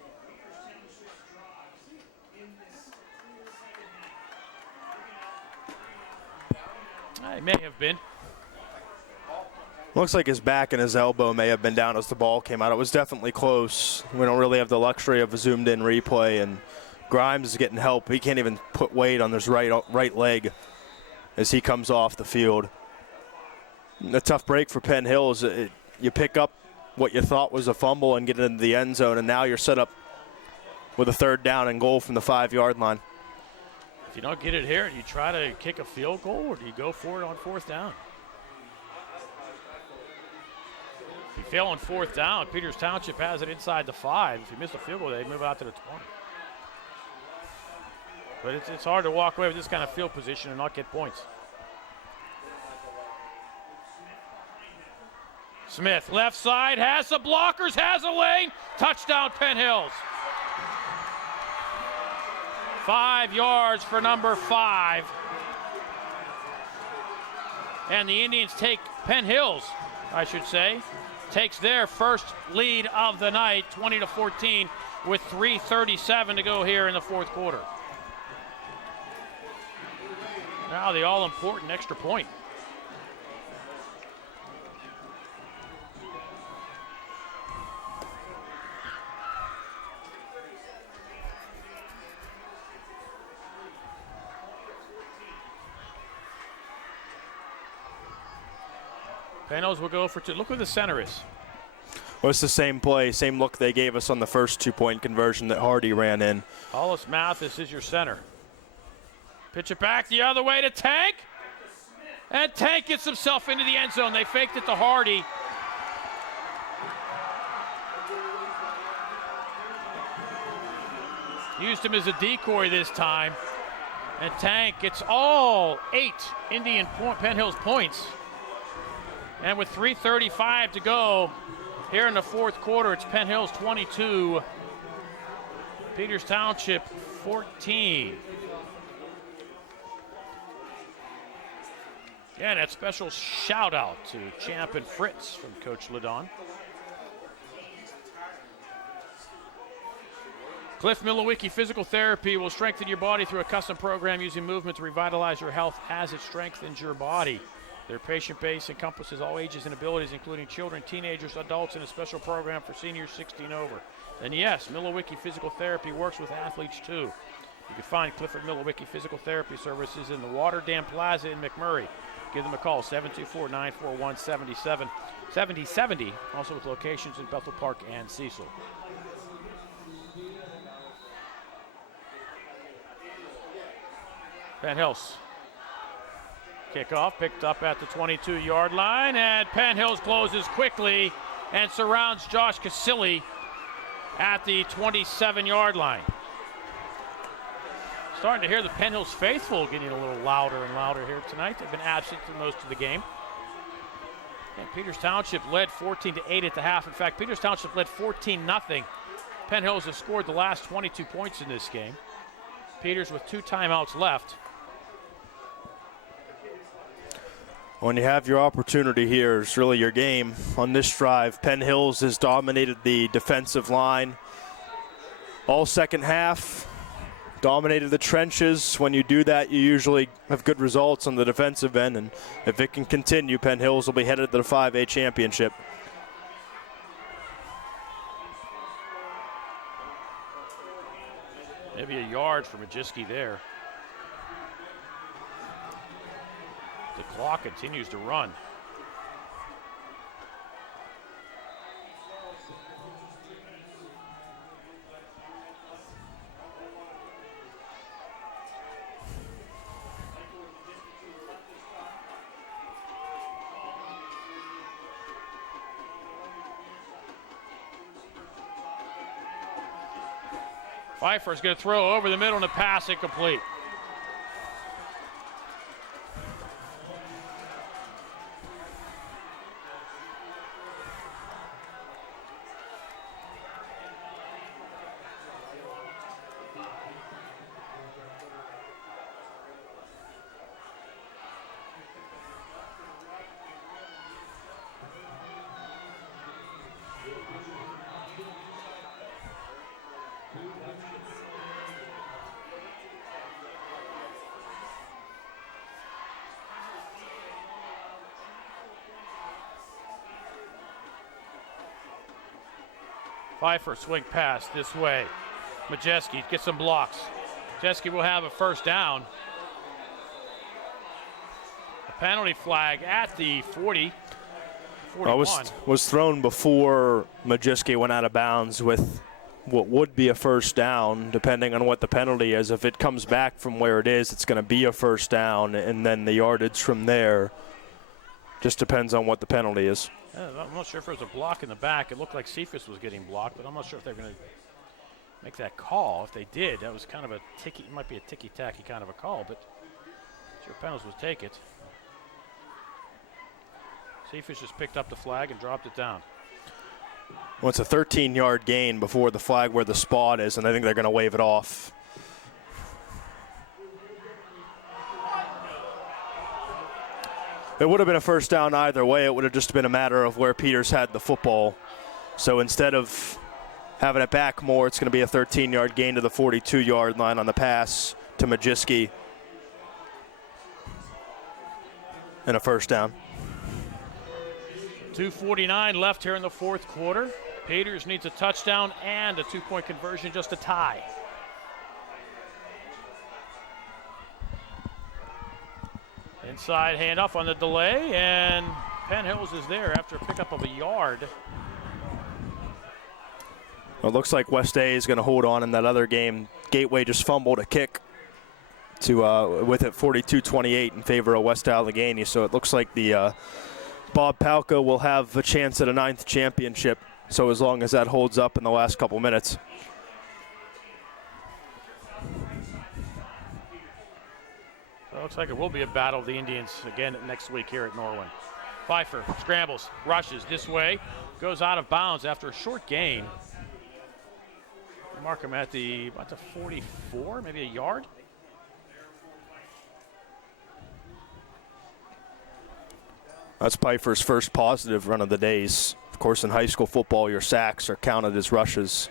It may have been. Looks like his back and his elbow may have been down as the ball came out. It was definitely close. We don't really have the luxury of a zoomed-in replay, and Grimes is getting help. He can't even put weight on his right leg as he comes off the field. A tough break for Penn Hills. You pick up what you thought was a fumble and get into the end zone, and now you're set up with a 3rd down and goal from the 5-yard line. If you don't get it here, do you try to kick a field goal, or do you go for it on 4th down? If you fail on 4th down, Peters Township has it inside the 5. If you miss a field goal, they move out to the 20. But it's hard to walk away with this kind of field position and not get points. Smith, left side, has the blockers, has a lane. Touchdown, Penn Hills. 5 yards for number 5. And the Indians take, Penn Hills, I should say, takes their first lead of the night, 20-14, with 3:37 to go here in the 4th quarter. Now the all-important extra point. Penn Hills will go for 2. Look who the center is. Well, it's the same play, same look they gave us on the first 2-point conversion that Hardy ran in. Hollis Mathis is your center. Pitch it back the other way to Tank. And Tank gets himself into the end zone. They faked it to Hardy. Used him as a decoy this time. And Tank gets all 8 Penn Hills points. And with 3:35 to go here in the 4th quarter, it's Penn Hills 22, Peters Township 14. Yeah, that special shout out to Champ and Fritz from Coach Ladon. Cliff Milowicki Physical Therapy will strengthen your body through a custom program using movement to revitalize your health as it strengthens your body. Their patient base encompasses all ages and abilities, including children, teenagers, adults, and a special program for seniors 16 over. And yes, Milowicki Physical Therapy works with athletes too. You can find Clifford Milowicki Physical Therapy Services in the Water Dam Plaza in McMurray. Give them a call, 724-941-7070, also with locations in Bethel Park and Cecil. Penn Hills. Kickoff picked up at the 22-yard line, and Penn Hills closes quickly and surrounds Josh Casilli at the 27-yard line. Starting to hear the Penn Hills faithful getting a little louder and louder here tonight. They've been absent for most of the game. And Peters Township led 14-8 at the half. In fact, Peters Township led 14-0. Penn Hills has scored the last 22 points in this game. Peters with 2 timeouts left. When you have your opportunity here, it's really your game on this drive. Penn Hills has dominated the defensive line all second half, dominated the trenches. When you do that, you usually have good results on the defensive end, and if it can continue, Penn Hills will be headed to the 5A championship. Maybe a yard for Majewski there. The clock continues to run. Pfeiffer's going to throw over the middle and a pass incomplete. Pfeiffer, swing pass this way. Majeski gets some blocks. Majeski will have a first down. A penalty flag at the 40. 41. Was thrown before Majeski went out of bounds with what would be a first down, depending on what the penalty is. If it comes back from where it is, it's going to be a first down, and then the yardage from there just depends on what the penalty is. I'm not sure if there was a block in the back. It looked like Cephas was getting blocked, but I'm not sure if they're going to make that call. If they did, that was kind of a ticky, it might be a ticky-tacky kind of a call, but sure Penn Hills would take it. Cephas just picked up the flag and dropped it down. Well, it's a 13-yard gain before the flag where the spot is, and I think they're going to wave it off. It would have been a first down either way. It would have just been a matter of where Peters had the football. So instead of having it back more, it's going to be a 13-yard gain to the 42-yard line on the pass to Majeski. And a first down. 2:49 left here in the fourth quarter. Peters needs a touchdown and a two-point conversion just to tie. Inside handoff on the delay, and Penn Hills is there after a pickup of a yard. Well, it looks like West A is going to hold on in that other game. Gateway just fumbled a kick to with it 42-28 in favor of West Allegheny. So it looks like the Bob Palco will have a chance at a 9th championship. So as long as that holds up in the last couple minutes. So it looks like it will be a battle of the Indians again next week here at Norwin. Pfeiffer scrambles, rushes this way, goes out of bounds after a short gain. Mark him at about the 44, maybe a yard. That's Pfeiffer's first positive run of the days. Of course, in high school football, your sacks are counted as rushes.